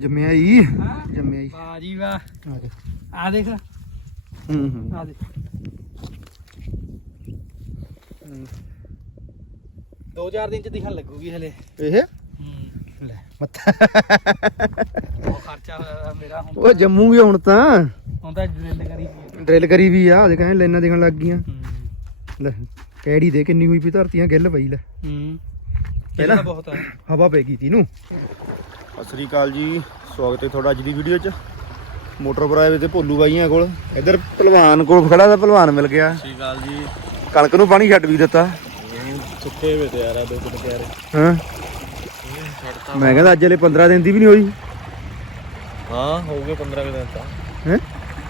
ਜੰਮਿਆ ਹੀ ਹਾਂ। ਜੰਮਿਆ ਹੀ ਵਾਹ ਜੀ ਵਾਹ ਆ ਦੇਖ। ਹੂੰ ਹੂੰ। ਆ ਦੇ ਦੋ ਚਾਰ ਦਿਨ ਚ ਦਿਖਣ ਲੱਗੂਗੀ ਹਲੇ। ਇਹ? ਹੂੰ। ਲੈ। ਉਹ ਖਰਚਾ ਹੋਇਆ ਮੇਰਾ ਹੁਣ ਉਹ ਜੰਮੂਗੀ ਹੁਣ ਤਾਂ। ਹੁਣ ਤਾਂ ਡਰਿੱਲ ਕਰੀ ਡਰਿਲ ਕਰੀ ਵੀ ਆ ਅੱਜ ਕਹਿੰਦੇ ਲੈਣਾ ਦਿਖਣ ਲੱਗ ਗਈਆਂ। ਹੂੰ। ਲੈ ਕਿਹੜੀ ਦੇ ਕਿੰਨੀ ਹੋਈ ਧਰਤੀਆਂ ਗਿੱਲ ਪਈ ਲੈ। ਹੂੰ। ਪਹਿਲਾਂ- ਪਹਿਲਾਂ ਬਹੁਤ ਹੈ ਹਵਾ ਪੈ ਗਈ ਤੀ ਨੂੰ ਸਤਿ ਸ੍ਰੀ ਅਕਾਲ ਜੀ। ਸਵਾਗਤ ਹੈ ਤੁਹਾਡਾ ਅੱਜ ਦੀ ਵੀਡੀਓ 'ਚ। ਮੋਟਰ ਵੇ ਤੇ ਭੋਲੂ ਬਾਈਆਂ ਕੋਲ। ਇੱਧਰ ਪਹਿਲਵਾਨ ਕੋਲ ਖੜਾ ਦਾ ਪਹਿਲਵਾਨ ਮਿਲ ਗਿਆ। ਸ੍ਰੀ ਅਕਾਲ ਜੀ। ਕਣਕ ਨੂੰ ਪਾਣੀ ਛੱਡ ਵੀ ਦਿੱਤਾ। ਸੁੱਕੇ ਵੇ ਤੇ ਯਾਰ ਆ ਦੋ ਦਿਨ ਪਿਆਰੇ। ਹਾਂ। ਮੈਂ ਕਹਿੰਦਾ ਅੱਜ ਹਲੇ 15 ਦਿਨ ਦੀ ਵੀ ਨਹੀਂ ਹੋਈ। ਹਾਂ ਹੋ ਗਏ 15 ਕੁ ਦਿਨ ਤਾਂ। ਹੈ?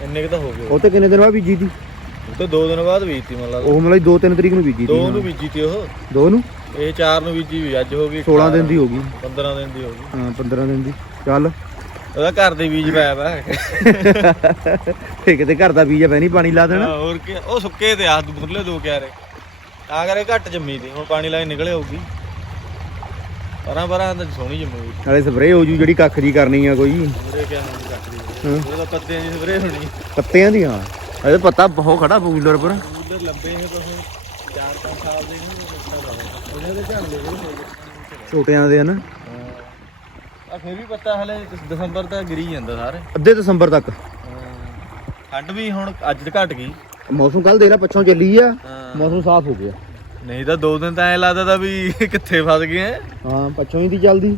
ਇੰਨੇ ਕੁ ਤਾਂ ਹੋ ਗਏ ਉਹ ਤੇ ਕਿੰਨੇ ਦਿਨ ਬਾਅਦ ਬੀਜੀ ਤੀ? ਉਹ ਤਾਂ ਦੋ ਦਿਨ ਬਾਅਦ ਬੀਜਤੀ ਮੰਨ ਲਾ ਉਹ ਮਤਲਬ 2-3 ਤਰੀਕ ਨੂੰ ਬੀਜੀ ਦੋ ਨੂੰ। ਬੀਜੀ ਤੀ ਉਹ। ਦੋ ਨੂੰ? ਇਹ 4 ਨੂੰ ਬੀਜੀ ਵੀ ਅੱਜ ਹੋ ਗਈ 16 ਦਿਨ ਦੀ ਹੋ ਗਈ। 15 ਦਿਨ ਦੀ ਹੋ ਗਈ। ਹਾਂ 15 ਦਿਨ ਦੀ। ਚੱਲ। ਉਹਦਾ ਘਰ ਦੇ ਬੀਜ ਪਾਇਆ ਵਾ ਫੇ ਕਿਤੇ ਘਰ ਦਾ ਬੀਜ ਆ ਪੈ ਨਹੀਂ ਪਾਣੀ ਲਾ ਦੇਣਾ। ਹੋਰ ਕੀ ਉਹ ਸੁੱਕੇ ਤੇ ਆ ਬੁਰਲੇ ਦੋ ਕਿਆਰੇ। ਤਾਂ ਕਰੇ ਘੱਟ ਜੰਮੀ ਦੀ ਹੁਣ ਪਾਣੀ ਲਾ ਕੇ ਨਿਕਲੇ ਹੋਊਗੀ। ਪਰਾਂ ਪਰਾਂ ਤਾਂ ਸੋਹਣੀ ਜੰਮੀ ਹੋਈ ਨਾਲੇ ਸਪਰੇਅ ਹੋ ਜੂ ਜਿਹੜੀ ਕੱਖ ਦੀ ਕਰਨੀ ਆ ਕੋਈ। ਉਹਦੇ ਕਿਆ ਹੋਣੀ ਕੱਟ ਦੀ? ਹਾਂ। ਉਹਦੇ ਤਾਂ ਪੱਤਿਆਂ ਦੀ ਸਪਰੇ ਹੋਣੀ। ਪੱਤਿਆਂ ਦੀਆਂ ਇਹਦੇ ਪੱਤਾ ਬਹੁਤ ਖੜਾ ਪੂਲਰ ਪਰ। ਉਧਰ ਲੰਬੇ ਹੈ ਤਾਂ ਹੁਣ 4-5 ਸਾਲ ਦੇ ਨਹੀਂ ਤੇ ਝੜ ਦੇ ਛੋਟਿਆਂ ਦੇ ਹਨ ਆ ਫਿਰ ਵੀ ਪੱਤਾ ਹਲੇ ਦਸੰਬਰ ਤੱਕ ਗਿਰੀ ਜਾਂਦਾ ਸਾਰੇ। ਅੱਧੇ ਦਸੰਬਰ ਤੱਕ। ਠੰਡ ਵੀ ਹੁਣ ਅੱਜ ਘਟ ਗਈ। ਮੌਸਮ ਕੱਲ ਦੇ ਨਾ ਪੱਛੋਂ ਚੱਲੀ ਆ। ਮੌਸਮ ਸਾਫ਼ ਹੋ ਗਿਆ। ਨਹੀਂ ਤਾਂ ਦੋ ਦਿਨ ਤਾਂ ਐ ਲੱਗਦਾ ਤਾਂ ਵੀ ਕਿੱਥੇ ਫਸ ਗਏ ਆ ਹਾਂ ਪੱਛੋਂ ਹੀ ਦੀ ਚੱਲਦੀ।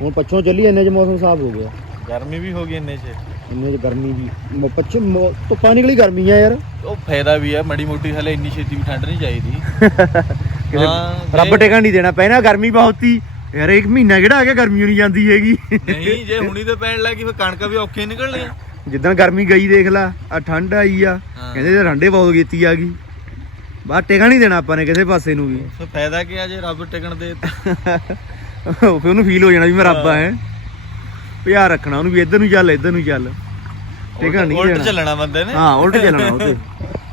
ਹੁਣ ਪੱਛੋਂ ਚੱਲੀ ਇੰਨੇ ਚ ਮੌਸਮ ਸਾਫ਼ ਹੋ ਗਿਆ। ਗਰਮੀ ਵੀ ਹੋ ਗਈ ਇੰਨੇ 'ਚ। ਇੰਨੇ ਚ ਗਰਮੀ ਵੀ। ਮ- ਪੱਛੋਂ ਮੌ- ਧੁੱਪਾਂ ਨਿਕਲੀ ਗਰਮੀ ਆ ਯਾਰ। ਉਹ ਫਾਇਦਾ ਵੀ ਆ ਮੜੀ ਮੋਟੀ ਹਲੇ ਇੰਨੀ ਛੇਤੀ ਵੀ ਠੰਡ ਨਹੀਂ ਚਾਹੀਦੀ। ਕਿਤੇ ਹਾਂ, ਰੱਬ ਜੇ- ਟਿਕਣ ਨਹੀਂ ਦੇਣਾ ਪੈਣਾ ਗਰਮੀ ਬਹੁਤ ਹੀ ਯਾਰ ਇੱਕ ਮਹੀਨਾ ਕਿਹੜਾ ਆ ਗਿਆ ਗਰਮੀ ਓ ਨਹੀਂ ਜਾਂਦੀ ਹੈਗੀ? ਨਹੀਂ ਜੇ ਹੁਣੀ ਤੇ ਪੈਣ ਲੱਗੀ ਫਿਰ ਕਣਕਾਂ ਵੀ ਔਖੀਆਂ ਨਿਕਲਣੀਆਂ ਜਿੱਦਣ ਗਰਮੀ ਗਈ ਦੇਖ ਲਾ ਆ ਠੰਡ ਆਈ ਆ। ਹਾਂ। ਕਹਿੰਦੇ ਤੇ ਠੰਡੇ ਬਹੁਤ ਗੀਤੀ ਆ ਗਈ। ਬਾਹਰ ਟਿਕਣ ਨਹੀਂ ਦੇਣਾ ਆਪਾਂ ਨੇ ਕਿਸੇ ਪਾਸੇ ਨੂੰ ਵੀ। ਫਿਰ ਫਾਇਦਾ ਕੀ ਆ ਜੇ ਰੱਬ ਟਿਕਣ ਦੇ ਫਿਰ ਉਹਨੂੰ ਫੀਲ ਹੋ ਜਾਣਾ ਵੀ ਮੈਂ ਰੱਬ ਆ ਹੈ। ਪਿਆਰ ਰੱਖਣਾ ਉਹਨੂੰ ਵੀ ਇੱਧਰ ਨੂੰ ਚੱਲ ਇੱਧਰ ਨੂੰ ਚੱਲ। ਟਿਕਣ ਨਹੀਂ ਉਲਟ ਦੇਣਾ। ਚੱਲਣਾ ਬੰਦੇ ਨੇ। ਹਾਂ ਉਲਟ ਚੱਲਣਾ ਉਹਦੇ।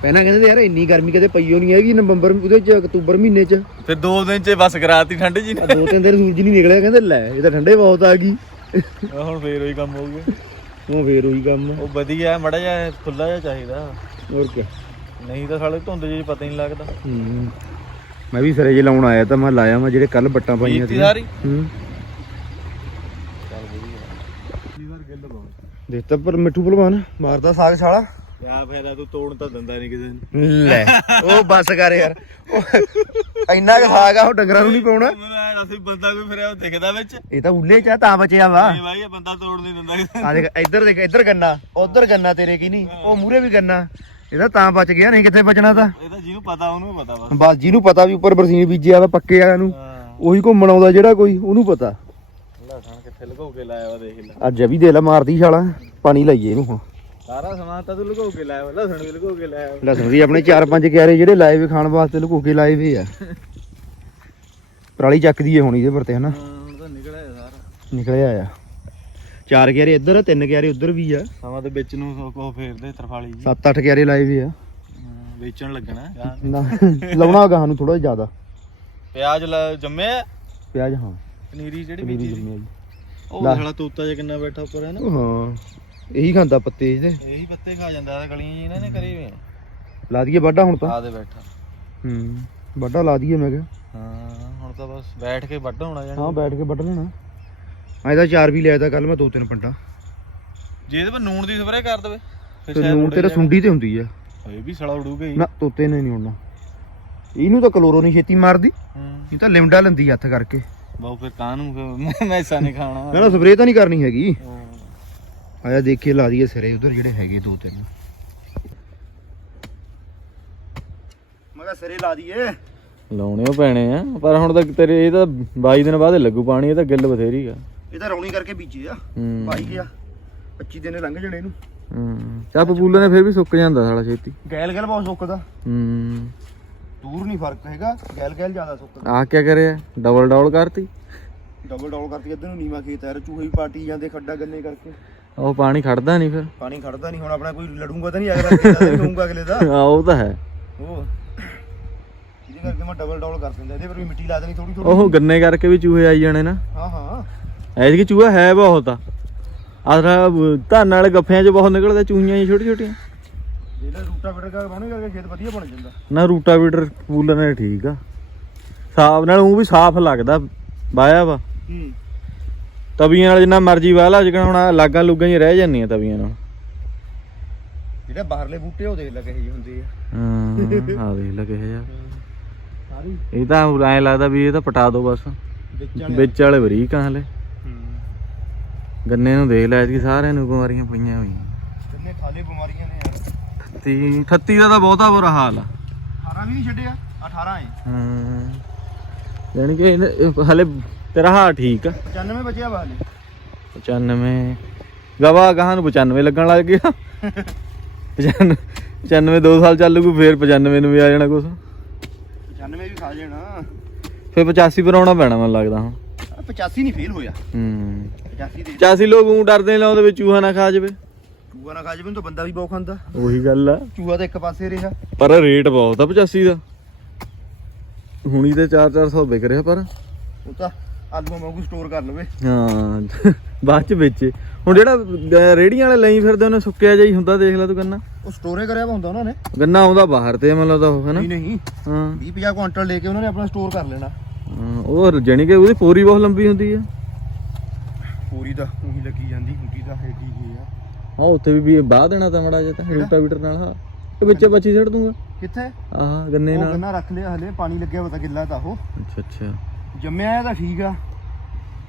ਪਹਿਲਾਂ ਕਹਿੰਦੇ ਯਾਰ ਇੰਨੀ ਗਰਮੀ ਕਦੇ ਪਈ ਨਹੀਂ ਹੈਗੀ ਨਵੰਬਰ ਉਹਦੇ ਚ ਅਕਤੂਬਰ ਮਹੀਨੇ ਚ। ਫਿਰ ਦੋ ਦਿਨ ਚ ਬਸ ਕਰਾਤੀ ਠੰਡ ਜੀ ਨੇ ਦੋ ਤਿੰਨ ਦਿਨ ਸੂਰਜ ਨਹੀਂ ਨਿਕਲਿਆ ਕਹਿੰਦੇ ਲੈ ਇਹ ਤਾਂ ਠੰਡੇ ਬਹੁਤ ਆ ਗਈ। ਹੁਣ ਫੇਰ ਉਹੀ ਕੰਮ ਹੋ ਗਿਆ ਉਹ ਫੇਰ ਉਹੀ ਕੰਮ। ਉਹ ਵਧੀਆ ਮੜਾ ਜਿਹਾ ਖੁੱਲਾ ਜਿਹਾ ਚਾਹੀਦਾ। ਹੋਰ ਕੀ ਨਹੀਂ ਤਾਂ ਸਾਲੇ ਧੁੰਦ ਜੀ ਪਤਾ ਹੀ ਨਹੀਂ ਲੱਗਦਾ। ਹੂੰ। ਮੈਂ ਵੀ ਸਿਰੇ ਜੇ ਲਾਉਣ ਆਇਆ ਤਾਂ ਮੈਂ ਲਾਇਆ ਮੈਂ ਜਿਹੜੇ ਕੱਲ ਬੱਟਾਂ ਪਾਈਆਂ ਸਾਰੀ? ਹੂੰ। ਚੱਲ ਵਧੀਆ। ਬਹੁਤ ਦੇਖਤਾ ਪਰ ਮਿੱਠੂ ਭਲਵਾਨ ਮਾਰਦਾ ਸਾਗ ਸਾਲਾ ਯਾ ਫਾਇਦਾ ਤੂੰ ਤੋੜਨ ਤਾਂ ਦਿੰਦਾ ਨਹੀਂ ਕਿਸੇ ਨੂੰ। ਲੈ ਉਹ ਬੱਸ ਕਰ ਯਾਰ। ਉਹ ਇੰਨਾ ਕੁ ਸਾਗ ਆ ਉਹ ਡੰਗਰਾਂ ਨੂੰ ਨਹੀਂ ਪਾਉਣਾ। ਮੈਨੂੰ ਅਸੀਂ ਬੰਦਾ ਕੋਈ ਫਿਰਿਆ ਉਹ ਦਿਖਦਾ ਵਿੱਚ। ਇਹ ਤਾਂ ਉੱਲੇ ਚ ਆ ਤਾਂ ਬਚਿਆ ਵਾ। ਇਹ ਭਾਈ ਇਹ ਬੰਦਾ ਤੋੜ ਨਹੀਂ ਦਿੰਦਾ ਕਿਸੇ ਆ ਦੇਖ ਇੱਧਰ ਦੇਖ ਇੱਧਰ ਗੰਨਾ ਉਧਰ ਗੰਨਾ ਤੇਰੇ ਕੀ ਨਹੀਂ ਉਹ ਮੂਰੇ ਵੀ ਗੰਨਾ। ਇਹਦਾ ਤਾਂ ਬਚ ਗਿਆ ਨਹੀਂ ਕਿੱਥੇ ਬਚਣਾ ਤਾਂ। ਨੂੰ। ਇਹ ਤਾਂ ਜਿਹਨੂੰ ਪਤਾ ਉਹਨੂੰ ਪਤਾ ਬਸ। ਬਸ ਜਿਹਨੂੰ ਪਤਾ ਵੀ ਉੱਪਰ ਬਰਸੀਨ ਬੀਜਿਆ ਵਾ ਪੱਕੇ ਆ ਨੂੰ ਹਾਂ। ਉਹੀ ਘੁੰਮਣ ਆਉਂਦਾ ਜਿਹੜਾ ਕੋਈ ਉਹਨੂੰ ਪਤਾ। ਲਸਣ ਕਿੱਥੇ ਲੁਕੋ ਕੇ ਲਾਇਆ ਵਾ ਦੇਖ ਲੈ। ਅੱਜ ਵੀ ਦੇ ਲਾ ਮਾਰਦੀ ਛਾਲਾ ਪਾਣੀ ਲਾਈਏ ਇਹਨੂੰ ਹੁਣ। ਸਾਰਾ ਸਮਾਨ ਤਾਂ ਤੂੰ ਲੁਕੋ ਕੇ ਲਾਇਆ ਲਸਣ ਵੀ ਲੁਕੋ ਕੇ ਲਾਇਆ ਲਸਣ ਵੀ ਆਪਣੇ ਚਾਰ ਪੰਜ ਕਿਆਰੇ ਜਿਹੜੇ ਲਾਏ ਵੇ ਖਾਣ ਵਾਸਤੇ ਲੁਕੋ ਕੇ ਲਾਏ ਵੇ ਆ। ਪਰਾਲੀ ਚੱਕਦੀ ਏ ਹੁਣ ਇਹਦੇ ਪਰ ਤੇ ਹਨਾ ਹੁਣ ਤਾਂ ਨਿਕਲਿਆ ਸਾਰਾ। ਨਿਕਲਿਆ ਆ। ਚਾਰ ਕਿਆਰੇ ਇੱਧਰ ਆ ਤਿੰਨ ਕਿਆਰੇ ਉੱਧਰ ਵੀ ਆ। ਸਮਾਂ ਤੇ ਵਿੱਚ ਨੂੰ ਕੋ ਫੇਰਦੇ ਤਰਫਾਲੀ ਜੀ। ਸੱਤ ਅੱਠ ਕਿਆਰੇ ਲਾਏ ਵੇ ਆ। ਵੇਚਣ ਲੱਗਣਾ। ਲਾਉਣਾ ਗਾ ਸਾਨੂੰ ਥੋੜਾ ਜ਼ਿਆਦਾ। ਪਿਆਜ਼ ਲ- ਜੰਮਿਆ ਪਿਆਜ਼ ਹਾਂ। ਪਨੀਰੀ ਜਿਹੜੀ ਬੀਜੀ ਉਹ। ਸਾਲਾ ਤੋਤਾ ਜਿਹਾ ਕਿੰਨਾ ਬੈਠਾ ਉੱਪਰ ਹੈ ਨਾ? ਹਾਂ। ਇਹੀ ਖਾਂਦਾ ਪੱਤੇ ਇਹਦੇ। ਇਹੀ ਪੱਤੇ ਖਾ ਜਾਂਦਾ ਹੈ ਗਲੀਆਂ ਜੀ ਇਹਨਾਂ ਨੇ ਕਰੀ ਹੋਏ ਲਾ ਦਈਏ ਵਾਢਾ ਹੁਣ ਤਾਂ। ਆ ਦੇ ਬੈਠਾ। ਹੂੰ ਵਾਢਾ ਲਾ ਦਈਏ ਮੈਂ ਕਿਹਾ। ਹਾਂ ਹੁਣ ਤਾਂ ਬਸ ਬੈਠ ਕੇ ਵੱਢ ਹੋਣਾ ਜਾਣਾ। ਹਾਂ ਬੈਠ ਕੇ ਵੱਢ ਲੈਣਾ। ਮੈਂ ਤਾਂ ਚਾਰ ਵੀ ਲਿਆ ਤਾ ਕੱਲ ਮੈਂ ਦੋ ਤਿੰਨ ਪੰਡਾ। ਜੇ ਇਹਦੇ ਪਰ ਨੂਣ ਦੀ ਸਪਰੇਅ ਕਰ ਦੇਵੇ ਫਿਰ ਤੇ ਸ਼ਾਇਦ ਨੂਨ ਉੱਡ ਤੇਰਾ। ਸੁੰਡੀ ਤੇ ਹੁੰਦੀ ਆ। ਇਹ ਵੀ ਸੜਾ ਉਡੂਗਾ ਹੀ। ਨਾ ਤੋਤੇ ਨੇ ਨਹੀਂ ਉੜਨਾ ਇਹਨੂੰ ਤਾਂ ਕਲੋਰੋ ਨਹੀਂ ਛੇਤੀ ਮਾਰਦੀ। ਹੂੰ। ਇਹ ਤਾਂ ਲਿਮਡਾ ਲੈਂਦੀ ਹੱਥ ਕਰਕੇ। ਬਹੁ ਫਿਰ ਕਾਹਨੂੰ ਫਿਰ ਮੈਸਾ ਨਹੀਂ ਖਾਣਾ। ਨਾ ਨਾ ਸਪਰੇਅ ਤਾਂ ਨਹੀਂ ਕਰਨੀ ਹੈਗੀ। ਹਾਂ। ਆਇਆ ਦੇਖੀਏ ਲਾ ਦਈਏ ਸਿਰੇ ਉਧਰ ਜਿਹੜੇ ਹੈਗੇ ਦੋ ਤਿੰਨ। ਮੈਂ ਕਿਹਾ ਸਿਰੇ ਲਾ ਦਈਏ। ਲਾਉਣੇ ਉਹ ਪੈਣੇ ਆ ਪਰ ਹੁਣ ਤੱਕ ਤੇਰੇ ਇਹ ਤਾਂ 22 ਦਿਨ ਬਾਅਦ ਲੱਗੂ ਪਾਣੀ ਇਹ ਤਾਂ ਗਿੱਲ ਬਥੇਰੀ ਆ। ਇਹ ਤਾਂ ਰੌਣੀ ਕਰਕੇ ਬੀਜੇ ਆ। ਪਾਈ ਗਿਆ। 25 ਦਿਨ ਲੰਘ ਜਾਣੇ ਇਹਨੂੰ। ਹੂੰ। ਚਾ ਪਪੂਲੇ ਨੇ ਫਿਰ ਵੀ ਸੁੱਕ ਜਾਂਦਾ ਸਾਲਾ ਛੇਤੀ। ਗੈਲ ਗੈਲ ਬਹੁਤ ਸੁੱਕਦਾ। ਹੂੰ। ਦੂਰ ਨਹੀਂ ਫ਼ਰਕ ਹੈਗਾ। ਗੈਲ ਗੈਲ ਜ਼ਿਆਦਾ ਸੁੱਕਦਾ। ਆ ਕੀ ਕਰਿਆ? ਡਬਲ ਡਬਲ ਕਰਤੀ? ਡਬਲ ਡਬਲ ਕਰਤੀ ਇੱਧਰ ਨੂੰ ਨੀਵਾ ਖੇਤ ਹੈ ਚੂਹੇ ਵੀ ਪਾਟੀ ਜਾਂਦੇ ਖੱਡਾ ਗੰਨੇ ਕਰਕੇ। ਉਹ ਪਾਣੀ ਖੜਦਾ ਨਹੀਂ ਫਿਰ। ਪਾਣੀ ਖੜਦਾ ਨਹੀਂ ਹੁਣ ਆਪਣਾ ਕੋਈ ਲੜੂਗਾ ਤਾਂ ਨਹੀਂ ਅਗਲਾ ਨਹੀਂ ਹੋਊਗਾ ਅਗਲੇ ਦਾ। ਆ ਉਹ ਤਾਂ ਹੈ। ਉਹ ਇਹਦੇ ਕਰਕੇ ਮੈਂ ਡਬਲ ਡਬਲ ਕਰ ਦਿੰਦਾ ਇਹਦੇ ਪਰ ਵੀ ਮਿੱਟੀ ਲਾ ਦੇਣੀ ਥੋੜੀ ਥੋੜੀ ਉਹ ਗੰਨੇ ਕਰਕੇ ਵੀ ਚੂਹੇ ਆਈ ਜਾਣੇ ਨਾ। ਹਾਂ ਹਾਂ। ਐਤਕੀ ਚੂਹਾ ਹੈ ਬਹੁਤ ਆ। ਆਹ ਧਾਨ ਵਾਲੇ ਗੱਫਿਆਂ 'ਚ ਬਹੁਤ ਨਿਕਲਦਾ ਚੂਹੀਆਂ ਜੀ ਛੋਟੀ ਛੋਟੀਆਂ ਜਿਹੜਾ ਰੂਟਾ ਬਿਟਰ ਕਾ ਬਣ ਗਿਆ ਖੇਤ ਵਧੀਆ ਬਣ ਜਾਂਦਾ। ਨਾ ਰੂਟਾਵੀਟਰ ਕੂਲਰ ਨੇ ਠੀਕ ਆ। ਸਾਫ਼ ਨਾਲ ਉਹ ਵੀ ਸਾਫ਼ ਲੱਗਦਾ ਵਾਇਆ ਵਾ। ਹੂੰ। ਤਵੀਆਂ ਨਾਲ ਜਿੰਨਾ ਮਰਜ਼ੀ ਵਾਹ ਲਾ ਜਿਕਣਾ ਹੁਣ ਲਾਗਾਂ ਲੁੱਗਾਂ ਹੀ ਰਹਿ ਜਾਂਦੀਆਂ ਤਵੀਆਂ ਨਾਲ। ਜਿਹੜੇ ਬਾਹਰਲੇ ਬੂਟੇ ਉਹ ਦੇਖ ਲੱਗੇ ਜਿਹੇ ਹੁੰਦੇ ਆ। ਹਾਂ ਆ ਦੇਖ ਲੱਗੇ ਯਾਰ ਸਾਰੀ। ਇਹ ਤਾਂ ਐ ਲੱਗਦਾ ਵੀ ਇਹ ਤਾਂ ਪਟਾ ਦੋ ਬਸ। ਵਿੱਚ ਵਾਲੇ। ਵਾਲੇ ਬਰੀਕ ਆ ਹਲੇ। ਹੂੰ। ਗੰਨੇ ਨੂੰ ਦੇਖ ਲੈ ਕਿ ਸਾਰਿਆਂ ਨੂੰ ਬਿਮਾਰੀਆਂ ਪਈਆਂ ਹੋਈਆਂ। ਕਿੰਨੇ ਖਾਲੇ ਬਿਮਾਰੀਆਂ ਨੇ ਯਾਰ। 30 38 ਦਾ ਤਾਂ ਬਹੁਤਾ ਬੁਰਾ ਹਾਲ ਆ। 18 ਵੀ ਨਹੀਂ ਛੱਡਿਆ 18 ਹੈ ਹਾਂ। ਯਾਨੀ ਕਿ ਹਲੇ ਤੇਰਾ ਹਾਲ ਠੀਕ ਆ? 95 ਬਚਿਆ ਵਾ ਹਲੇ 95 ਗਵਾ ਗਾਹਾਂ ਨੂੰ 95 ਲੱਗਣ ਲੱਗ ਗਿਆ। 95 95 2 ਸਾਲ ਚੱਲੂਗਾ ਫੇਰ 95 ਨੂੰ ਵੀ ਆ ਜਾਣਾ ਕੁਛ। 95 ਵੀ ਖਾ ਜਾਣਾ। ਫੇਰ 85 ਪਰ ਆਉਣਾ ਪੈਣਾ ਮੈਨੂੰ ਲੱਗਦਾ ਹੁਣ। 85 ਨਹੀਂ ਫੇਲ ਹੋਇਆ। ਹੂੰ। 85 ਦੇ 85 ਲੋਕ ਉਹ ਡਰਦੇ ਨੇ ਲਾਉਂਦੇ ਵੀ ਚੂਹਾ ਨਾ ਖਾ ਜਾਵੇ। ਚੂਹਾ ਨਾ ਖਾ ਜਾਵੇ ਤਾਂ ਬੰਦਾ ਵੀ ਬਹੁਤ ਖਾਂਦਾ। ਉਹੀ ਗੱਲ ਆ। ਚੂਹਾ ਤਾਂ ਇੱਕ ਪਾਸੇ ਰਿਹਾ। ਪਰ ਰੇਟ ਬਹੁਤ ਆ 85 ਦਾ। ਹੁਣੀ ਤੇ 4-400 ਵਿਕ ਰਿਹਾ ਪਰ। ਉਹ ਤਾਂ ਆਲੂਆਂ ਵਾਂਗੂ ਸਟੋਰ ਕਰ ਲਵੇ। ਹਾਂ ਬਾਅਦ ਚ ਵੇਚੇ। ਹੁਣ ਜਿਹੜਾ ਅਹ ਰੇਹੜੀਆਂ ਵਾਲੇ ਲਈ ਫਿਰਦੇ ਉਹਨੇ ਸੁੱਕਿਆ ਹੀ ਹੁੰਦਾ ਦੇਖ ਲੈ ਤੂੰ ਗੰਨਾ। ਉਹ ਸਟੋਰੇ ਕਰਿਆ ਹੁੰਦਾ ਉਹਨਾਂ ਨੇ। ਗੰਨਾ ਆਉਂਦਾ ਬਾਹਰ ਤੇ ਮੈਨੂੰ ਲੱਗਦਾ ਉਹ ਹੈ ਨਾ ਨਹੀਂ ਨਹੀਂ। ਹਾਂ। 20 50 ਕੁਇੰਟਲ ਲੈ ਕੇ ਉਹਨਾਂ ਨੇ ਆਪਣਾ ਸਟੋਰ ਕਰ ਲੈਣਾ। ਹਾਂ, ਉਹ ਜਣੀ ਕਿ ਉਹਦੀ ਪੂਰੀ ਬਹੁਤ ਲੰਬੀ ਹੁੰਦੀ ਆ। ਪੂਰੀ ਤਾਂ ਉਹੀ ਲੱਗੀ ਜਾਂਦੀ ਹੁੰਦੀ ਤਾਂ ਹੈਗੀ ਹੀ ਆ। ਹਾਂ ਉੱਥੇ ਵੀ ਵੀ ਬਾਹ ਦੇਣਾ ਤਾਂ ਮੜਾ ਜਿਹਾ ਤਾਂ ਰੂਟਾਵੀਟਰ ਨਾਲ ਹਾਂ। ਇਹ ਵਿੱਚੇ ਬੱਚੀ ਛੱਡ ਦੂੰਗਾ। ਕਿੱਥੇ? ਆਹ ਗੰਨੇ ਉਹ ਨਾਲ। ਗੰਨਾ ਰੱਖ ਲਿਆ ਹਲੇ ਪਾਣੀ ਲੱਗਿਆ ਪਤਾ ਗਿੱਲਾ ਤਾਂ ਉਹ। ਅੱਛਾ ਅੱਛਾ। ਜੰਮਿਆ ਇਹ ਤਾਂ ਠੀਕ ਆ।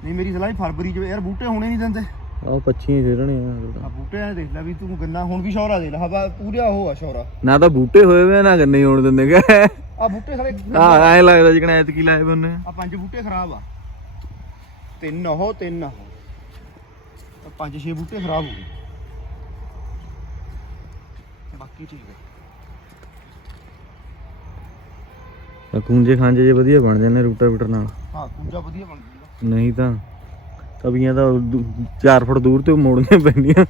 ਨਹੀਂ ਮੇਰੀ ਸਲਾਹ ਫਰਵਰੀ ਚ ਯਾਰ ਬੂਟੇ ਹੋਣੇ ਨਹੀਂ ਦਿੰਦੇ। ਆਹ ਪੱਛੀ ਫੇਰਣੇ ਆ ਆ ਬੂਟੇ ਐ ਦੇਖ ਲੈ ਵੀ ਤੂੰ ਗੰਨਾ ਹੁਣ ਵੀ ਸ਼ੌਰਾ ਦੇ ਲੈ ਹਵਾ ਪੂਰਾ ਉਹ ਆ ਸ਼ੌਰਾ ਨਾ ਤਾਂ ਬੂਟੇ ਹੋਏ ਵੇ ਨਾ ਗੰਨੇ ਹੋਣ ਦਿੰਦੇ ਗਏ ਆ ਬੂਟੇ ਸਾਰੇ ਆ। ਐ ਲੱਗਦਾ ਜਿਕਣਾ ਐਤਕੀ ਲਾਏ ਬੰਨੇ। ਆ ਪੰਜ ਬੂਟੇ ਖਰਾਬ ਆ। ਤਿੰਨ ਉਹ ਤਿੰਨ। ਉਹ ਪੰਜ ਛੇ ਬੂਟੇ ਖਰਾਬ ਹੋ ਗਏ। ਬਾਕੀ ਠੀਕ ਹੈ ਆ। ਕੂੰਜੇ ਖਾਂਜੇ ਜੇ ਵਧੀਆ ਬਣ ਜਾਂਦੇ ਰੂਟਾਵੀਟਰ ਨਾਲ। ਹਾਂ ਕੁੰਜਾ ਵਧੀਆ ਬਣ ਗਿਆ ਨਹੀਂ ਤਾਂ ਤਵੀਆਂ ਤਾਂ 4 ਫੁੱਟ ਦੂਰ ਤੇ ਮੋੜਨੀਆਂ ਪੈਂਦੀਆਂ।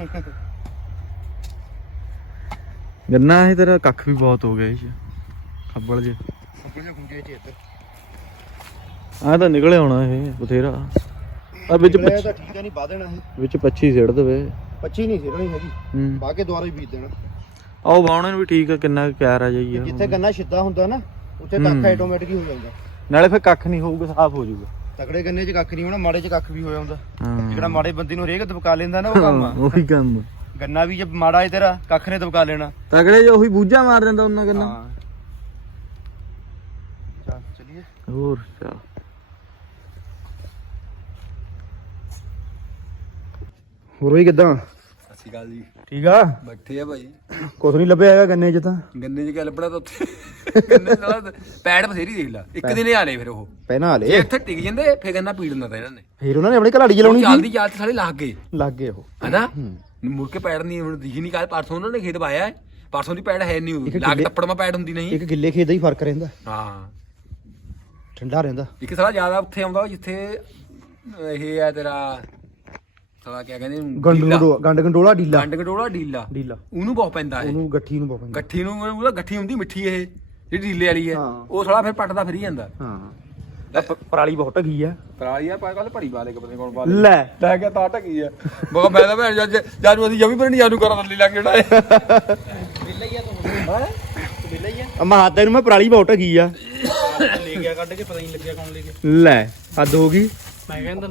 ਗੰਨਾ ਇਹ ਤੇਰਾ ਕੱਖ ਵੀ ਬਹੁਤ ਹੋ ਗਿਆ ਇਹ 'ਚ ਖੱਬਲ ਜੇ ਅੱਗੇ ਜੇ ਕੁੰਜੇ ਚ ਇੱਧਰ। ਆਹ ਤਾਂ ਨਿਕਲੇ ਆਉਣਾ ਇਹ ਬਥੇਰਾ। ਆ ਵਿੱਚ ਨਿਕਲਿਆ ਪੱਛ- ਤਾਂ ਠੀਕ ਹੈ ਨਹੀਂ ਪਾ ਦੇਣਾ ਇਹ। ਵਿੱਚ ਪੱਛੀ ਸਿੱਟ ਦੇਵੇ। 25 ਨਹੀਂ ਸਿਰਣੀ ਹੈਗੀ। ਹੂੰ। ਪਾ ਕੇ ਦੁਬਾਰਾ ਹੀ ਬੀਜ ਦੇਣਾ। ਆਓ ਬਾਉਣੇ ਨੂੰ ਵੀ ਠੀਕ ਆ ਕਿੰਨਾ ਕੁ ਕਿਆਰ ਆ ਜਾਈਏ ਜਿੱਥੇ ਗੰਨਾ ਛਿੱਦਾ ਹੁੰਦਾ ਨਾ ਉੱਥੇ। ਕੱਖ ਆਟੋਮੈਟਿਕ ਹੀ ਹੋ ਜਾਂਦਾ। ਨਾਲੇ ਫਿਰ ਕੱਖ ਨਹੀਂ ਹੋਊਗਾ ਸਾਫ਼ ਹੋ ਜਾਊਗਾ। ਤਕੜੇ ਗੰਨੇ 'ਚ ਕੱਖ ਨਹੀਂ ਹੋਣਾ ਮਾੜੇ 'ਚ ਕੱਖ ਵੀ ਹੋ ਜਾਂਦਾ ਹਾਂ। ਜਿਹੜਾ ਮਾੜੇ ਬੰਦੇ ਨੂੰ ਰੇਗ ਦਬਕਾ ਲੈਂਦਾ ਨਾ ਉਹ ਕੰਮ ਆ। ਉਹੀ ਕੰਮ ਗੰਨਾ ਵੀ ਜੇ ਮਾੜਾ ਹੈ ਤੇਰਾ ਕੱਖ ਨੇ ਦਬਕਾ ਲੈਣਾ। ਤਗੜੇ ਜੇ ਉਹੀ ਬੂਝਾ ਮਾਰ ਦਿੰਦਾ ਉਹਨਾਂ ਗੰਨਾ। ਹਾਂ। ਚੱਲ ਚਲੀਏ। ਹੋਰ ਚਾ ਹੋਰ ਵੀ ਕਿਦਾਂ? ਸ਼੍ਰੀ ਅਕਾਲ ਜੀ। ਠੀਕ ਆ? ਬੈਠੇ ਆ ਭਾਈ। ਕੁਛ ਨਹੀਂ ਲੱਭਿਆ ਹੈਗਾ ਗੰਨੇ 'ਚ ਤਾਂ। ਗੰਨੇ 'ਚ ਗੱਲ ਪੜਾ ਤਾਂ ਉੱਥੇ? ਗੰਨੇ ਸਾਲਾ ਪੈੜ ਬਥੇਰੀ ਦੇਖ ਲਾ। ਇੱਕ ਦਿਨ ਹੀ ਆਲੇ ਫਿਰ ਉਹ। ਪਹਿਲਾਂ ਜੇ ਹਲੇ ਇੱਥੇ ਟਿਕ ਜਾਂਦੇ ਫੇਰ ਗੰਨਾ ਪੀੜ ਦਿੰਦਾ ਤਾ ਇਹਨਾਂ ਨੇ। ਫਿਰ ਉਹਨਾਂ ਨੇ ਆਪਣੀ ਘਲਾੜੀ ਚਲਾਉਣੀ ਚੱਲਦੀ ਸੀ ਚਾਲ ਤੇ ਸਾਲੇ ਲੱਗ ਗਏ। ਲੱਗ ਗਏ ਉਹ। ਹਨਾ? ਮੁੜ ਕੇ ਪੈੜ ਨਹੀਂ ਹੁਣ ਦਿਖੀ ਨਹੀਂ ਕਾਲ ਪਰਸੋਂ ਉਹਨਾਂ ਨੇ ਖੇਤ ਪਾਇਆ ਹੈ। ਪਰਸੋਂ ਦੀ ਪੈੜ ਹੈ ਨਹੀਂ ਇੱਕ ਲਾਗ ਕਿੱਲੇ- ਟੱਪੜ ਮਾ ਪੈੜ ਹੁੰਦੀ ਨਹੀਂ। ਇੱਕ ਗਿੱਲੇ ਖੇਤ ਦਾ ਹੀ ਫ਼ਰਕ ਰਹਿੰਦਾ। ਹਾਂ। ਠੰਡਾ ਰਹਿੰਦਾ। ਇੱਕ ਸਾਲਾ ਜ਼ਿਆਦਾ ਉੱਥੇ ਆਉਂਦਾ ਜਿੱਥੇ ਇਹ ਹੈ ਤੇਰਾ ਸਾਲਾ ਕੀ ਕਹਿੰਦੇ ਉਹਨੂੰ? ਡੀਲਾ। ਗੰਡੂ ਗੰਡ ਗੰਡੋਲਾ ਡੀਲਾ। ਗੰਡ ਗਡੋਲਾ ਡੀਲਾ। ਡੀਲਾ। ਉਹਨੂੰ ਬਹੁਤ ਪੈਂਦਾ ਹੈ ਉਹਨੂੰ ਗੱਠੀ ਨੂੰ ਪਾਉਂਦਾ ਗੱਠੀ ਨੂੰ ਉਹਦਾ ਗੱਠੀ ਹੁੰਦੀ ਮਿੱਠੀ ਇਹ ਜਿਹੜੀ ਡੀਲੇ ਵਾਲੀ ਹੈ। ਹਾਂ। ਉਹ ਸਾਲਾ ਫਿਰ ਪੱਟਦਾ ਫਿਰੀ ਜਾਂਦਾ। ਹਾਂ। ਪਰਾਲੀ ਬਹੁਤ ਢਗੀ ਆ। ਪਰਾਲੀ ਆ ਪਾ ਕੱਲ ਭੜੀ ਵਾਲੇ ਕਪੜੇ ਕੋਲ ਵਾਲੇ ਲੈ। ਲੈ ਕੇ ਤਾਂ ਟਕੀ ਆ। ਬਗਾ ਮੈਂ ਤਾਂ ਭੈਣ ਜੱਜ ਜਾਨੂੰ ਅਸੀਂ ਜਮੀ ਪਰ ਨਹੀਂ ਜਾਨੂੰ ਕਰਾਂ ਥੱਲੇ ਲੱਗ ਜਿਹੜਾ ਅਮਾ ਹੱਥ ਨੂੰ ਮੈਂ ਪਰਾਲੀ ਬਹੁਤ ਢਗੀ ਆ। ਲੈ ਗਿਆ ਕੱਢ ਕੇ ਪਤਾ ਨਹੀਂ ਲੱਗਿਆ ਕੌਣ ਲੈ ਗਿਆ। ਲੈ ਹੱਦ ਹੋ ਗਈ। ਮੈਂ ਕਹਿੰਦਾ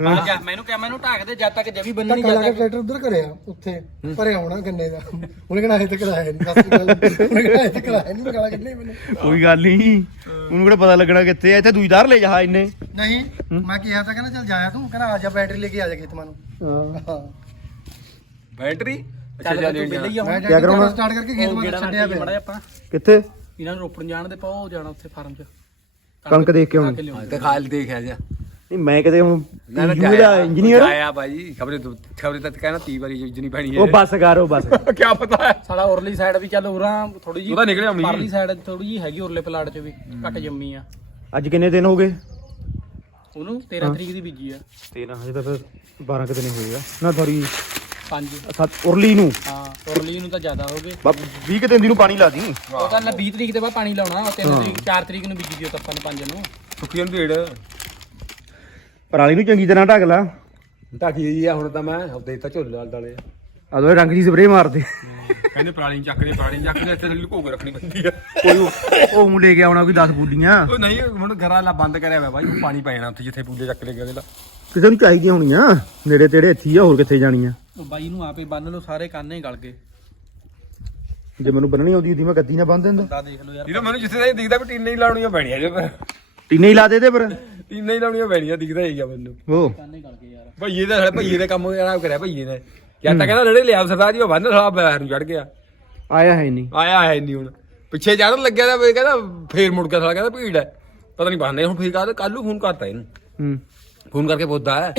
ਮੈਂ ਜਾ ਮੈਨੂੰ ਕਿਹਾ ਮੈਨੂੰ ਢਾਕ ਦੇ ਜਦ ਤੱਕ ਜਮੀ ਬੰਨਣੀ ਧੱਕਾ ਲਾ ਕੇ ਟਰੈਕਟਰ ਉਧਰ ਕਰਿਆ ਉੱਥੇ ਭਰਿਆ ਹੋਣਾ ਗੰਨੇ ਦਾ। ਉਹਨੇ ਕਹਿਣਾ ਹਜੇ ਤੱਕ ਲਾਇਆ ਨਹੀਂ ਸੱਚੀ ਗੱਲ ਉਹਨੇ ਕਹਿਣਾ ਹਜੇ ਤੱਕ ਲਾਇਆ ਨਹੀਂ ਮਗਾਲਾ ਗੰਨੇ ਮੈਨੂੰ। ਕੋਈ ਗੱਲ ਨਹੀਂ ਉਹਨੂੰ ਕਿਹੜਾ ਪਤਾ ਲੱਗਣਾ ਕਿੱਥੇ ਆ ਇੱਥੇ ਦੂਜਦਾਰ ਲੈ ਜਾ ਇੰਨੇ। ਨਹੀਂ ਮੈਂ ਕਿਹਾ ਤਾਂ ਕਹਿੰਦਾ ਚੱਲ ਜਾਇਆ ਤੂੰ। ਕਹਿੰਦਾ ਆ ਜਾ ਬੈਟਰੀ ਲੈ ਕੇ ਆ ਜਾ ਖੇਤ ਮਾਨੂੰ ਹਾਂ। ਬੈਟਰੀ? ਅੱਛਾ ਜਾ ਲੈਣ ਜਾਣਾ ਮੈਂ ਕਿਆ ਕਰਾਉਣਾ? ਸਟਾਰਟ ਕਰਕੇ ਖੇਤ ਮਾਨੂੰ ਛੱਡਿਆ ਮੜਾ ਪਿਆ ਆਪਾਂ। ਕਿੱਥੇ? ਇਹਨਾਂ ਨੂੰ ਰੋਪੜ ਜਾਣ ਦੇ ਪਾਓ ਜਾਣਾ ਉੱਥੇ ਫਾਰਮ 'ਚ। ਕਣਕ ਦੇਖ ਕੇ ਆਉਣੀ। ਤੇ ਖਾਲ ਦੇਖਿਆ ਜਾ। ਨਹੀਂ ਮੈਂ ਕਦੇ ਹੁਣ ਨਾ ਨਾ ਯੂ ਦਾ ਇੰਜੀਨੀਅਰ ਆਇਆ ਭਾਈ ਖਬਰੇ ਖਬਰੇ ਤਾਂ ਕਹਿਣਾ 30 ਵਾਰੀ ਯੂਜ ਨਹੀਂ ਪੈਣੀ ਉਹ ਬੱਸ ਕਰ ਉਹ ਬੱਸ। ਕੀ ਪਤਾ ਹੈ? ਸਾਲਾ ਉਰਲੀ ਸਾਈਡ ਵੀ ਚੱਲ ਉਰਾਂ ਥੋੜੀ ਜੀ ਉਹਦਾ ਨਿਕਲਿਆ ਆਉਣੀ ਪਰਲੀ ਸਾਈਡ ਥੋੜੀ ਜੀ ਹੈਗੀ ਉਰਲੇ ਪਲਾਟ 'ਚ ਵੀ ਘੱਟ ਜੰਮੀ ਆ। ਅੱਜ ਕਿੰਨੇ ਦਿਨ ਹੋ ਗਏ? ਉਹਨੂੰ 13 ਤਰੀਕ ਦੀ ਬੀਜੀ ਆ। 13 ਹਜੇ ਤਾਂ ਫਿਰ 12 ਕਿ ਦਿਨ ਹੋਏ ਆ। ਨਾ ਸੌਰੀ 5 ਸੱਤ ਉਰਲੀ ਨੂੰ? ਹਾਂ ਉਰਲੀ ਨੂੰ ਤਾਂ ਜ਼ਿਆਦਾ ਹੋ ਗਏ। 20 ਕਿ ਦਿਨ ਦੀ ਨੂੰ ਪਾਣੀ ਲਾ ਦੀ। ਉਹ ਤਾਂ ਲੈ 20 ਤਰੀਕ ਦੇ ਬਾਅਦ ਪਾਣੀ ਲਾਉਣਾ ਉਹ 3 ਤਰੀਕ 4 ਤਰੀਕ ਨੂੰ ਬੀਜੀ ਦੀ ਉਹ ਤਾਂ ਆਪਾਂ ਨੇ 5 ਨੂੰ। ਸੁੱਕੀਆਂ ਢੇੜ ਪਰਾਲੀ ਨੂੰ ਚੰਗੀ ਤਰ੍ਹਾਂ ਢੱਕ ਲਾ। ਢਾਕੀ ਜੀ ਆ ਹੁਣ ਤਾਂ ਮੈਂ ਹਫ਼ਤੇ ਤਾਂ ਝੋਲੇ ਨਾਲ ਡਾਲੇ ਆਦੋਂ ਰੰਗ ਦੀ ਸਪਰੇਅ ਮਾਰਦੇ। ਕਹਿੰਦੇ ਪ੍ਰਾਣੀ ਚੱਕ ਦੇ ਪ੍ਰਾਣੀ ਚੱਕ ਦੇ ਇੱਥੇ ਲੁਕੋ ਕੇ ਰੱਖਣੀ ਪੈਂਦੀ ਆ। ਕੋਈ ਉਹ- ਉਹ ਮੂੰ ਲੈ ਕੇ ਆਉਣਾ ਕੋਈ 10 ਬੂਲੀਆਂ। ਉਹ ਨਹੀਂ ਹੁਣ ਘਰਾਂ ਲਾ ਬੰਦ ਕਰਿਆ ਹੋਇਆ ਬਾਈ ਪਾਣੀ ਪੈ ਜਾਣਾ ਉੱਥੇ ਜਿੱਥੇ ਪੂਲੇ ਚੱਕ ਲੈ ਗਏ ਕਿਸੇ ਨੂੰ ਚਾਹੀਦੀਆਂ ਹੋਣੀਆਂ ਨੇੜੇ ਤੇੜੇ ਇੱਥੇ ਹੀ ਆ ਹੋਰ ਕਿੱਥੇ ਜਾਣੀਆਂ। ਉਹ ਬਾਈ ਨੂੰ ਆਪੇ ਬੰਨ ਲਓ ਸਾਰੇ ਕਾਨੇ ਗਲ ਗਏ। ਜੇ ਮੈਨੂੰ ਬੰਨਣੀ ਆਉਂਦੀ ਹੁੰਦੀ ਮੈਂ ਗੱਦੀ ਨਾ ਬੰਨ ਦਿੰਦਾ। ਤਾਂ ਦੇਖ ਲਓ ਯਾਰ। ਇਹਦਾ ਮੈਨੂੰ ਜਿੱਥੇ ਤਾਂ ਦਿਖਦਾ ਵੀ ਟੀਨੇ ਹੀ ਲਾਉਣੀਆਂ ਪੈਣੀਆਂ ਜੇ ਪਰ। ਟੀਨੇ ਹੀ ਲਾ ਦੇ ਦੇ ਪਰ। ਟੀਨੇ ਹੀ ਲਾਉਣੀਆਂ ਪੈਣੀਆਂ ਦਿਖਦਾ ਹੀ ਆ ਮੈਨੂੰ। ਉਹ ਕਾਨੇ ਗਲ ਗਏ ਯਾਰ ਭਈਏ ਦਾ ਸਾਲੇ ਭਈਏ ਦਾ ਕੰਮ ਖਰਾਬ ਕਰਿਆ ਭਈਏ ਨੇ ਜਾਂ ਤਾਂ ਕਹਿੰਦਾ ਲੜੇ ਲਿਆ ਸਰਦਾਰ ਜੀ ਉਹ ਬੰਨ ਸਾਲਾ ਬੈਰ ਨੂੰ ਚੜ ਗਿਆ। ਆਇਆ ਹੈ ਨਹੀਂ। ਆਇਆ ਹੈ ਨਹੀਂ ਹੁਣ। ਪਿੱਛੇ ਜਾਣ ਲੱਗਿਆ ਤਾਂ ਵੀ ਕਹਿੰਦਾ ਫੇਰ ਮੁੜ ਕੇ ਸਾਲਾ ਕਹਿੰਦਾ ਭੀੜ ਹੈ। ਪਤਾ ਨਹੀਂ ਬਹਾਨੇ ਹੁਣ ਫੇਰ ਕਾਹਦੇ ਕੱਲ ਨੂੰ ਫੋਨ ਕਰਤਾ ਇਹਨੂੰ। ਹੂੰ। ਫੋਨ ਕਰਕੇ ਪੁੱਛਦਾ ਹੈ।